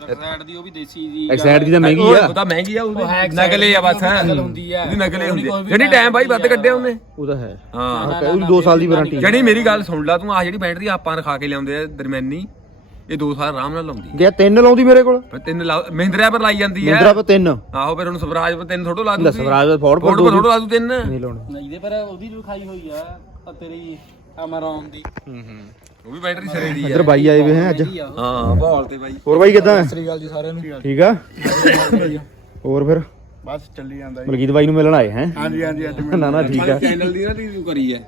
ਸਾਈਡ ਦੀ ਉਹ ਵੀ ਦੇਸੀ ਦੀ ਐਕਸਾਈਡ ਦੀ ਤਾਂ ਮਹਿੰਗੀ ਆ। ਉਹ ਤਾਂ ਮਹਿੰਗੀ ਆ ਉਹਦੀ ਨਕਲੇ ਆ ਬਸ ਹੈ। ਹੁੰਦੀ ਆ। ਉਹਦੀ ਨਕਲੇ ਹੁੰਦੀ ਆ। ਵੀ ਜਿਹੜੀ ਟਾਈਮ ਬਾਈ ਵੱਧ ਕੱਢਿਆ ਉਹਨੇ। ਉਹ ਤਾਂ ਹੈ। ਹਾਂ। ਉਹਦੀ 2 ਸਾਲ ਦੀ ਵਾਰੰਟੀ ਜਿਹੜੀ ਮੇਰੀ ਗੱਲ ਸੁਣ ਲਾ ਤੂੰ ਆ ਜਿਹੜੀ ਬੈਟਰੀ ਆਪਾਂ ਰਖਾ ਕੇ ਲਿਆਉਂਦੇ ਆ ਦਰਮਿਆਨੀ ਇਹ 2 ਸਾਲ ਆਰਾਮ ਨਾਲ ਲਾਉਂਦੀ ਗਿਆ ਤਿੰਨ ਲਾਉਂਦੀ ਮੇਰੇ ਕੋਲ। ਪਰ ਤਿੰਨ ਲਾ- ਮਹਿੰਦਰਿਆ ਪਰ ਲਾਈ ਜਾਂਦੀ ਹੈ ਪਰ ਤਿੰਨ। ਆਹੋ ਫਿਰ ਉਹਨੂੰ ਸਵਰਾਜ ਪਰ ਤਿੰਨ ਥੋੜੋ ਲਾ ਦੂਗੀ। ਸਵਰਾਜ ਦਾ ਫੋਰਡ ਪਰ ਥੋੜੋ ਲਾ ਦੂ ਤਿੰਨ। ਨਹੀਂ ਲਾਉਣੇ। ਨਹੀਂ ਦੇ ਪਰ ਉਹਦੀ ਲਿਖਾਈ ਹੋਈ ਆ ਆ ਤੇਰੀ ਅਮਰੌਨ ਦੀ। ਉਹ ਵੀ ਬੈਟਰੀ ਸਿਰੇ ਦੀ ਇੱਧਰ ਹੈ ਬਾਈ ਆਏ ਵੇ ਹੈ ਅੱਜ। ਵਧੀਆ ਉਹ। ਹਾਂ ਬਹਾਲ ਤੇ ਬਾਈ। ਹੋਰ ਬਾਈ ਕਿਦਾਂ? ਸ੍ਰੀ ਅਕਾਲ ਜੀ ਸਾਰਿਆਂ ਨੂੰ। ਠੀਕ ਆ। ਹੋਰ ਫਿਰ? ਬਸ ਚੱਲੀ ਜਾਂਦਾ ਮਲਕੀਤ ਬਾਈ ਨੂੰ ਮਿਲਣ ਆਏ ਹੈ? ਹਾਂਜੀ ਹਾਂਜੀ ਅੱਜ ਨਾ ਨਾ ਠੀਕ ਆ। ਚੈਨਲ ਦੀ ਨਾ ਰਿਵਿਊ ਕਰੀ ਹੈ।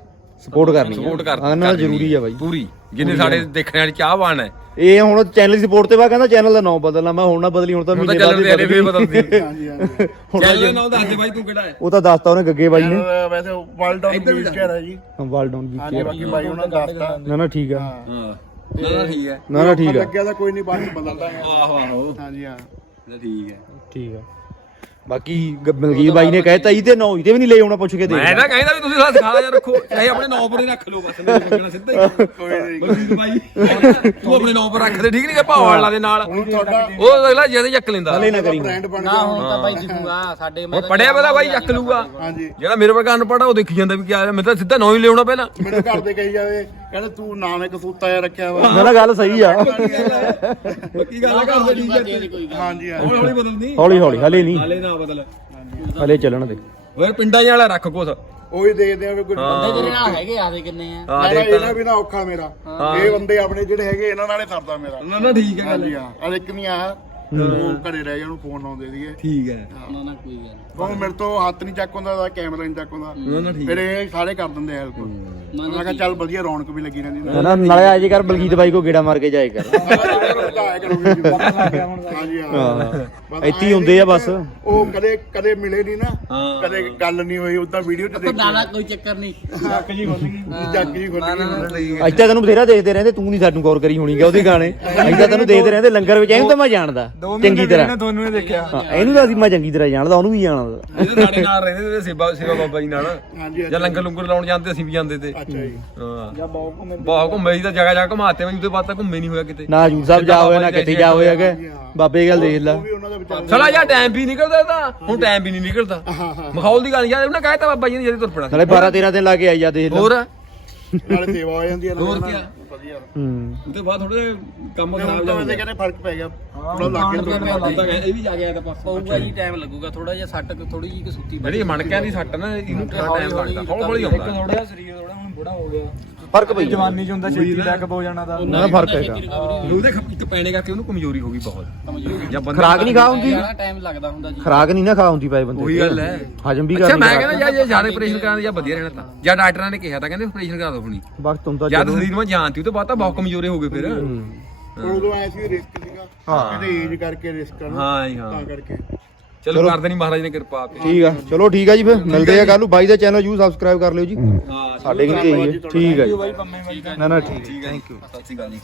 ਸਪੋਰਟ ਕਰਨੀ ਸਪੋਰਟ ਕਰ ਹਾਂ ਨਾਲ ਜ਼ਰੂਰੀ ਆ ਬਾਈ। ਪੂਰੀ। ਜਿੰਨੇ ਸਾਡੇ ਦੇਖਣ ਵਾਲੀ ਚਾਹਵਾਨ ਹੈ। ਇਹ ਹੁਣ ਚੈਨਲ ਦੀ ਸਪੋਰਟ ਤੇ ਵਾ ਕਹਿੰਦਾ ਚੈਨਲ ਦਾ ਨਾਮ ਬਦਲਣਾ ਮੈਂ ਹੁਣ ਨਾ ਬਦਲੀ ਹੁਣ ਤਾਂ ਹੁਣ ਤਾਂ ਮਹੀਨੇ ਬਾਅਦ ਦੇ ਹੀ ਫੇਰ। ਬਦਲਦੀ। ਹਾਂਜੀ ਹਾਂਜੀ। ਹੁਣ ਚੈਨਲ ਦਾ ਨਾਮ ਦੱਸ ਦੇ ਬਾਈ ਤੂੰ ਕਿਹੜਾ ਹੈ। ਉਹ ਤਾਂ ਦੱਸਤਾ ਉਹਨੇ ਗੱਗੇ ਬਾਈ ਨੇ। ਵੈਸੇ ਵਰਲਡ ਆਫ ਇੱਧਰ ਵੀ ਮਿਊਜ਼ਿਕ ਹੈ ਜੀ। ਵਾਲ ਡਾਊਨ ਹਾਂਜੀ ਕੀਤੀ ਬਾਕੀ ਬਾਈ ਉਹਨਾਂ ਨੇ ਦੱਸਤਾ। ਨਾ ਨਾ ਠੀਕ ਆ। ਹਾਂ। ਹਾਂ। ਨਾ ਨਾ ਠੀਕ ਹੈ ਨਾ ਨਾ ਠੀਕ ਆ। ਲੱਗਿਆ ਤਾਂ ਕੋਈ ਨਹੀਂ ਬਾਅਦ ਚ ਬਦਲ ਦਾਂਗੇ ਆਹੋ ਆਹੋ। ਹਾਂਜੀ ਹਾਂ। ਨਾ ਠੀਕ ਹੈ ਠੀਕ ਆ। ਬਾਕੀ ਗ- ਮਲਕੀਤ ਬਾਈ ਨੇ ਕਹਿਤਾ ਇਹ ਤੇ ਨੌ ਇਹ ਤੇ ਵੀ ਨਹੀਂ ਲੈ ਆਉਣਾ ਪੁੱਛ ਕੇ ਮੈਂ ਦੇਖ ਤਾਂ ਕਹਿੰਦਾ ਵੀ ਤੁਸੀਂ ਸਾਲਾ ਸਿਖਾ ਜਾ ਰੱਖੋ। ਚਾਹੇ ਆਪਣੇ ਨੌ ਪਰ ਹੀ ਰੱਖ ਲਓ ਬਸ ਮੇਰੇ ਲੱਗਣਾ ਸਿੱਧਾ ਹੀ। ਕੋਈ ਨਹੀਂ। ਬਲਜੀਤ ਬਾਈ ਤੂੰ ਆਪਣੇ ਨੌ ਪਰ ਰੱਖ ਦੇ ਠੀਕ ਨਹੀਂ ਕਿ ਭਾਅ ਵਾਲਾ ਦੇ ਨਾਲ? ਹੁਣ ਤੁਹਾਡਾ ਉਹ ਅਗਲਾ ਜਦ ਚੱਕ ਲੈਂਦਾ। ਹਲੇ ਨਾ ਕਰੀ। ਬ੍ਰਾਂਡ ਬਣ ਨਾ ਗਿਆ। ਹੁਣ ਤਾਂ ਬਾਈ ਦਿਖੂਗਾ ਸਾਡੇ ਹੁਣ ਪੜਿਆ ਪਹਿਲਾਂ ਬਾਈ ਚੱਕ ਲੂਗਾ ਹਾਂਜੀ। ਜਿਹੜਾ ਮੇਰੇ ਵਰਗਾ ਅਨਪੜ੍ਹ ਆ ਉਹ ਦੇਖੀ ਜਾਂਦਾ ਵੀ ਕੀ ਆ ਮੈਂ ਤਾਂ ਸਿੱਧਾ ਨੌ ਹੀ ਲਿਆਉਣਾ ਪਹਿਲਾਂ। ਮੇਰੇ ਘਰ ਦੇ ਕਹੀ ਜਾਵੇ ਕਹਿੰਦੇ ਤੂੰ ਨਾਮ ਇੱਕ ਸੂਤਾ ਜਿਹਾ ਰੱਖਿਆ ਵਾ। ਨਾ ਨਾ ਗੱਲ ਸਹੀ ਆ। ਕੀ ਗੱਲ ਕਰਦੇ ਠੀਕ ਹੈ ਹਾਂਜੀ ਹਾਂ ਹੌਲੀ ਹੌਲੀ ਬਦਲਦੀ ਹੌਲੀ ਹੌਲੀ ਹਲੇ ਨਹੀਂ। ਹਾਲੇ ਨਾ ਬਦਲ। ਹਲੇ ਚੱਲਣ ਦੇ। ਓਏ ਪਿੰਡਾਂ ਵਾਲਾ ਰੱਖ ਕੁਛ। ਉਹੀ ਦੇਖਦੇ ਆ ਵੀ ਕੋਈ ਹਾਂ। ਤੇਰੇ ਨਾਲ ਹੈਗੇ ਆਦੇ ਕਿੰਨੇ ਆ? ਹਾਂ ਦੇਖ ਇਹਨਾਂ ਵੀ ਨਾ ਔਖਾ ਮੇਰਾ। ਇਹ ਬੰਦੇ ਆਪਣੇ ਜਿਹੜੇ ਹੈਗੇ ਇਹਨਾਂ ਨਾਲੇ ਸਰਦਾ ਮੇਰਾ। ਨਾ ਨਾ ਠੀਕ ਹੈ ਗੱਲ। ਹਾਂਜੀ ਹਾਂ। ਆ ਇੱਕ ਨਹੀਂ ਆ। ਉਹ ਘਰੇ ਰਹਿ ਗਿਆ ਉਹਨੂੰ ਫੋਨ ਲਾਉਂਦੇ ਸੀਗੇ ਠੀਕ ਹੈ। ਨਾ ਨਾ ਕੋਈ ਗੱਲ ਉਹ ਮੇਰੇ ਤੋਂ ਹੱਥ ਨਹੀਂ ਚੱਕ ਹੁੰਦਾ ਦਾ ਕੈਮਰਾ ਨਹੀਂ ਚੱਕ ਹੁੰਦਾ ਨਾ ਨਾ ਠੀਕ। ਫਿਰ ਇਹ ਸਾਰੇ ਕਰ ਦਿੰਦੇ ਹੈਲਪ ਮੈਂ ਕਿਹਾ ਚੱਲ ਵਧੀਆ ਰੌਣਕ ਵੀ ਲੱਗੀ ਰਹਿੰਦੀ। ਨਾ ਨਾ ਨਾਲੇ ਆ ਜੇ ਕਰ ਬਲਕੀਤ ਬਾਈ ਕੋ ਗੇੜਾ ਮਾਰ ਕੇ ਜਾਏ ਕਰ। ਹਾਂਜੀ ਹਾਂ। ਇੱਥੇ ਹੀ ਹੁੰਦੇ ਆ ਬਸ। ਉਹ ਕਦੇ ਕਦੇ ਮਿਲੇ ਨਹੀਂ ਨਾ। ਹਾਂ। ਕਦੇ ਗੱਲ ਨਹੀਂ ਹੋਈ ਉਦਾਂ ਵੀਡੀਓ ਚ ਦੇਖੀ। ਨਾਲਾ ਕੋਈ ਚੱਕਰ ਨਹੀਂ। ਜੱਗ ਜੀ ਖੁੱਲ ਗਈ। ਜੱਗ ਜੀ ਖੁੱਲ ਗਈ। ਅੱਜ ਤਾਂ ਤੈਨੂੰ ਬਥੇਰਾ ਦੇਖਦੇ ਰਹਿੰਦੇ ਤੂੰ ਨਹੀਂ ਸਾਨੂੰ ਗੌਰ ਕਰੀ ਹੋਣੀ ਗਾ ਉਹਦੇ ਗਾਣੇ। ਅੱਜ ਤਾਂ ਤੈਨੂੰ ਦੇਖਦੇ ਰਹਿੰਦੇ ਲੰਗਰ ਵਿੱਚ ਇਹਨੂੰ ਤਾਂ ਮੈਂ ਜਾਣਦਾ ਚੰਗੀ ਤਰ੍ਹਾਂ। ਦੋਨੋਂ ਨੇ ਦੇਖਿਆ। ਹਾਂ ਇਹਨੂੰ ਤਾਂ ਅਸੀਂ ਮੈਂ ਚੰਗੀ ਤਰ੍ਹਾਂ ਜਾਣਦਾ ਉਹਨੂੰ ਵੀ ਜਾਣਦਾ। ਇਹ ਤਾਂ ਸਾਡੇ ਨਾਲ ਰਹਿੰਦੇ ਤੇ ਸੇਵਾ ਸੇਵਾ ਬਾਬਾ ਜੀ ਨਾਲ। ਹਾਂਜੀ ਜਾਂ ਲੰਗਰ ਲੰਗਰ ਲਾਉਣ ਜਾਂਦੇ ਅਸੀਂ ਵੀ ਜਾਂਦੇ ਤੇ। ਅੱਛਾ ਜੀ। ਹਾਂ। ਬਹੁਤ ਘੁੰਮੇ ਸੀ ਤਾਂ ਜਗ੍ਹਾ ਜਗ੍ਹਾ ਘੁਮਾਤੇ ਮੈਨੂੰ ਤੇ ਬਾਅਦ ਤਾਂ ਘੁੰਮੇ ਨਹੀਂ ਹੋਇਆ ਕਿਤੇ। ਨਾ ਹਜੂਰ ਸਾਹਿਬ ਜਾ ਹੋਇਆ ਨਾ ਕਿੱਥੇ ਜਾ ਹੋਇਆ ਹੈਗਾ ਬਾਬੇ ਗੱਲ ਦੇਖ ਲੈ। ਉਹ ਵੀ ਉਹਨਾਂ ਦਾ ਵਿਚਾਰ ਸਾਲਾ ਯਾਰ ਟਾਈਮ ਵੀ ਨਿਕਲਦਾ ਤਾਂ ਹੁਣ ਟਾਈਮ ਵੀ ਨਹੀਂ ਨਿਕਲਦਾ। ਮਖੌਲ ਦੀ ਗੱਲ ਯਾਰ ਉਹਨੇ ਕਹਿਤਾ ਬਾਬਾ ਜੀ ਨੇ ਜਦੋਂ ਤੁਰ ਪੜਾ ਨਾਲੇ 12 13 ਦਿਨ ਲਾ ਕੇ ਆਈ ਜਾ ਦੇਖ ਲੈ। ਹੋਰ? ਨਾਲੇ ਸੇਵਾ ਹੋ ਜਾਂਦੀ ਹੈ ਹੋਰ? ਵਧੀਆ। ਹੂੰ। ਉਹਦੇ ਬਾਅਦ ਥੋੜੇ ਕੰਮ ਖਰਾਬ ਤਾਂ ਜਾਂਦੇ ਕਹਿੰਦੇ ਫ਼ਰਕ ਪੈ ਗਿਆ। ਥੋੜਾ ਲੱਗ ਗਿਆ ਇਹ ਵੀ ਜਾ ਗਿਆ ਤਾਂ ਪਊਗਾ ਜੀ ਟਾਈਮ ਲੱਗੂਗਾ ਥੋੜਾ ਜਿਹਾ ਸੱਟ ਥੋੜੀ ਜਿਹੀ ਸੁੱਤੀ ਜਿਹੜੀ ਮਣਕਿਆਂ ਦੀ ਸੱਟ ਨਾ ਇਹਨੂੰ ਥੋੜਾ ਟਾਈਮ ਲੱਗਦਾ ਹੌਲੀ ਹੌਲੀ ਆਉਂਦਾ ਥੋੜਾ ਜਿਹਾ ਸਰੀਰ ਥੋੜਾ ਹੁਣ ਬੁੜਾ ਹੋ ਗਿਆ। ਫ਼ਰਕ ਪਈ। ਜਵਾਨੀ ਚ ਹੁੰਦਾ ਛੇਤੀ ਲੱਗ ਪੋ ਜਾਣਾ ਦਾ ਨਾ ਫ਼ਰਕ ਹੈਗਾ। ਉਹਦੇ ਖ- ਇੱਕ ਪੈਣੇ ਕਰਕੇ ਉਹਨੂੰ ਕਮਜ਼ੋਰੀ ਹੋ ਗਈ ਬਹੁਤ। ਜਾਂ ਬੰਦਾ ਖਰਾਕ ਨਹੀਂ ਖਾ ਹੁੰਦੀ ਯਾਰਾ ਟਾਈਮ ਲੱਗਦਾ ਹੁੰਦਾ ਜੀ। ਖਰਾਕ ਨਹੀਂ ਨਾ ਖਾ ਹੁੰਦੀ ਪਏ ਬੰਦੇ ਉਹੀ ਤੇ। ਗੱਲ ਹੈ। ਹਜਮ ਵੀ ਅੱਛਾ ਕਰਨੀ ਮੈਂ ਕਹਿੰਦਾ ਜਾਂ ਜੇ ਜ਼ਿਆਦਾ ਆਪਰੇਸ਼ਨ ਕਰਾਂਦੇ ਜਾਂ ਵਧੀਆ ਰਹਿਣਾ ਤਾਂ। ਜਾਂ ਡਾਕਟਰਾਂ ਨੇ ਕਿਹਾ ਤਾਂ ਕਹਿੰਦੇ ਆਪਰੇਸ਼ਨ ਕਰਾ ਦਿਓ ਹੁਣੀ ਵਕਤ ਹੁੰਦਾ ਜਦ ਸਰੀਰ ਮੈਂ ਜਾਣਤੀ ਉਹ ਤੋਂ ਬਾਅਦ ਤਾਂ ਬਹੁਤ ਕਮਜ਼ੋਰੇ ਹੋ ਗਏ ਫਿਰ। ਪਰ ਉਦੋਂ ਐ ਸੀ ਰਿਸਕ ਸੀਗਾ। ਹਾਂ। ਕਹਿੰਦੇ ਏਜ ਕਰਕੇ ਰਿਸਕ ਕਰਨਾ। ਹਾਂ ਜੀ ਹਾਂ। ਤਾਂ ਕਰਕੇ। ਚਲੋ ਕਰ ਦੇਣੀ ਮਹਾਰਾਜ ਨੇ ਕਿਰਪਾ ਆਪੇ। ਠੀਕ ਆ। ਚਲੋ ਠੀਕ ਆ ਜੀ ਫਿਰ। ਮਿਲਦੇ ਆ ਕੱਲ ਨੂੰ। ਬਾਈ ਦਾ ਚੈਨਲ ਜੂ ਸਬਸਕ੍ਰਾਈਬ ਕਰ ਲਿਓ ਜੀ। ਹਾਂ। ਸਾਡੇ ਹੈ ਠੀਕ ਆ ਜੀ। ਨਾ ਨਾ ਠੀਕ ਠੀਕ ਹੈ ਥੈਂਕ ਯੂ ਸਤਿ ਸ਼੍ਰੀ ਅਕਾਲ ਜੀ।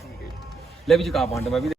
ਲੈ ਵੀ ਜਕਾ ਪੰਡ ਮੈਂ ਵੀ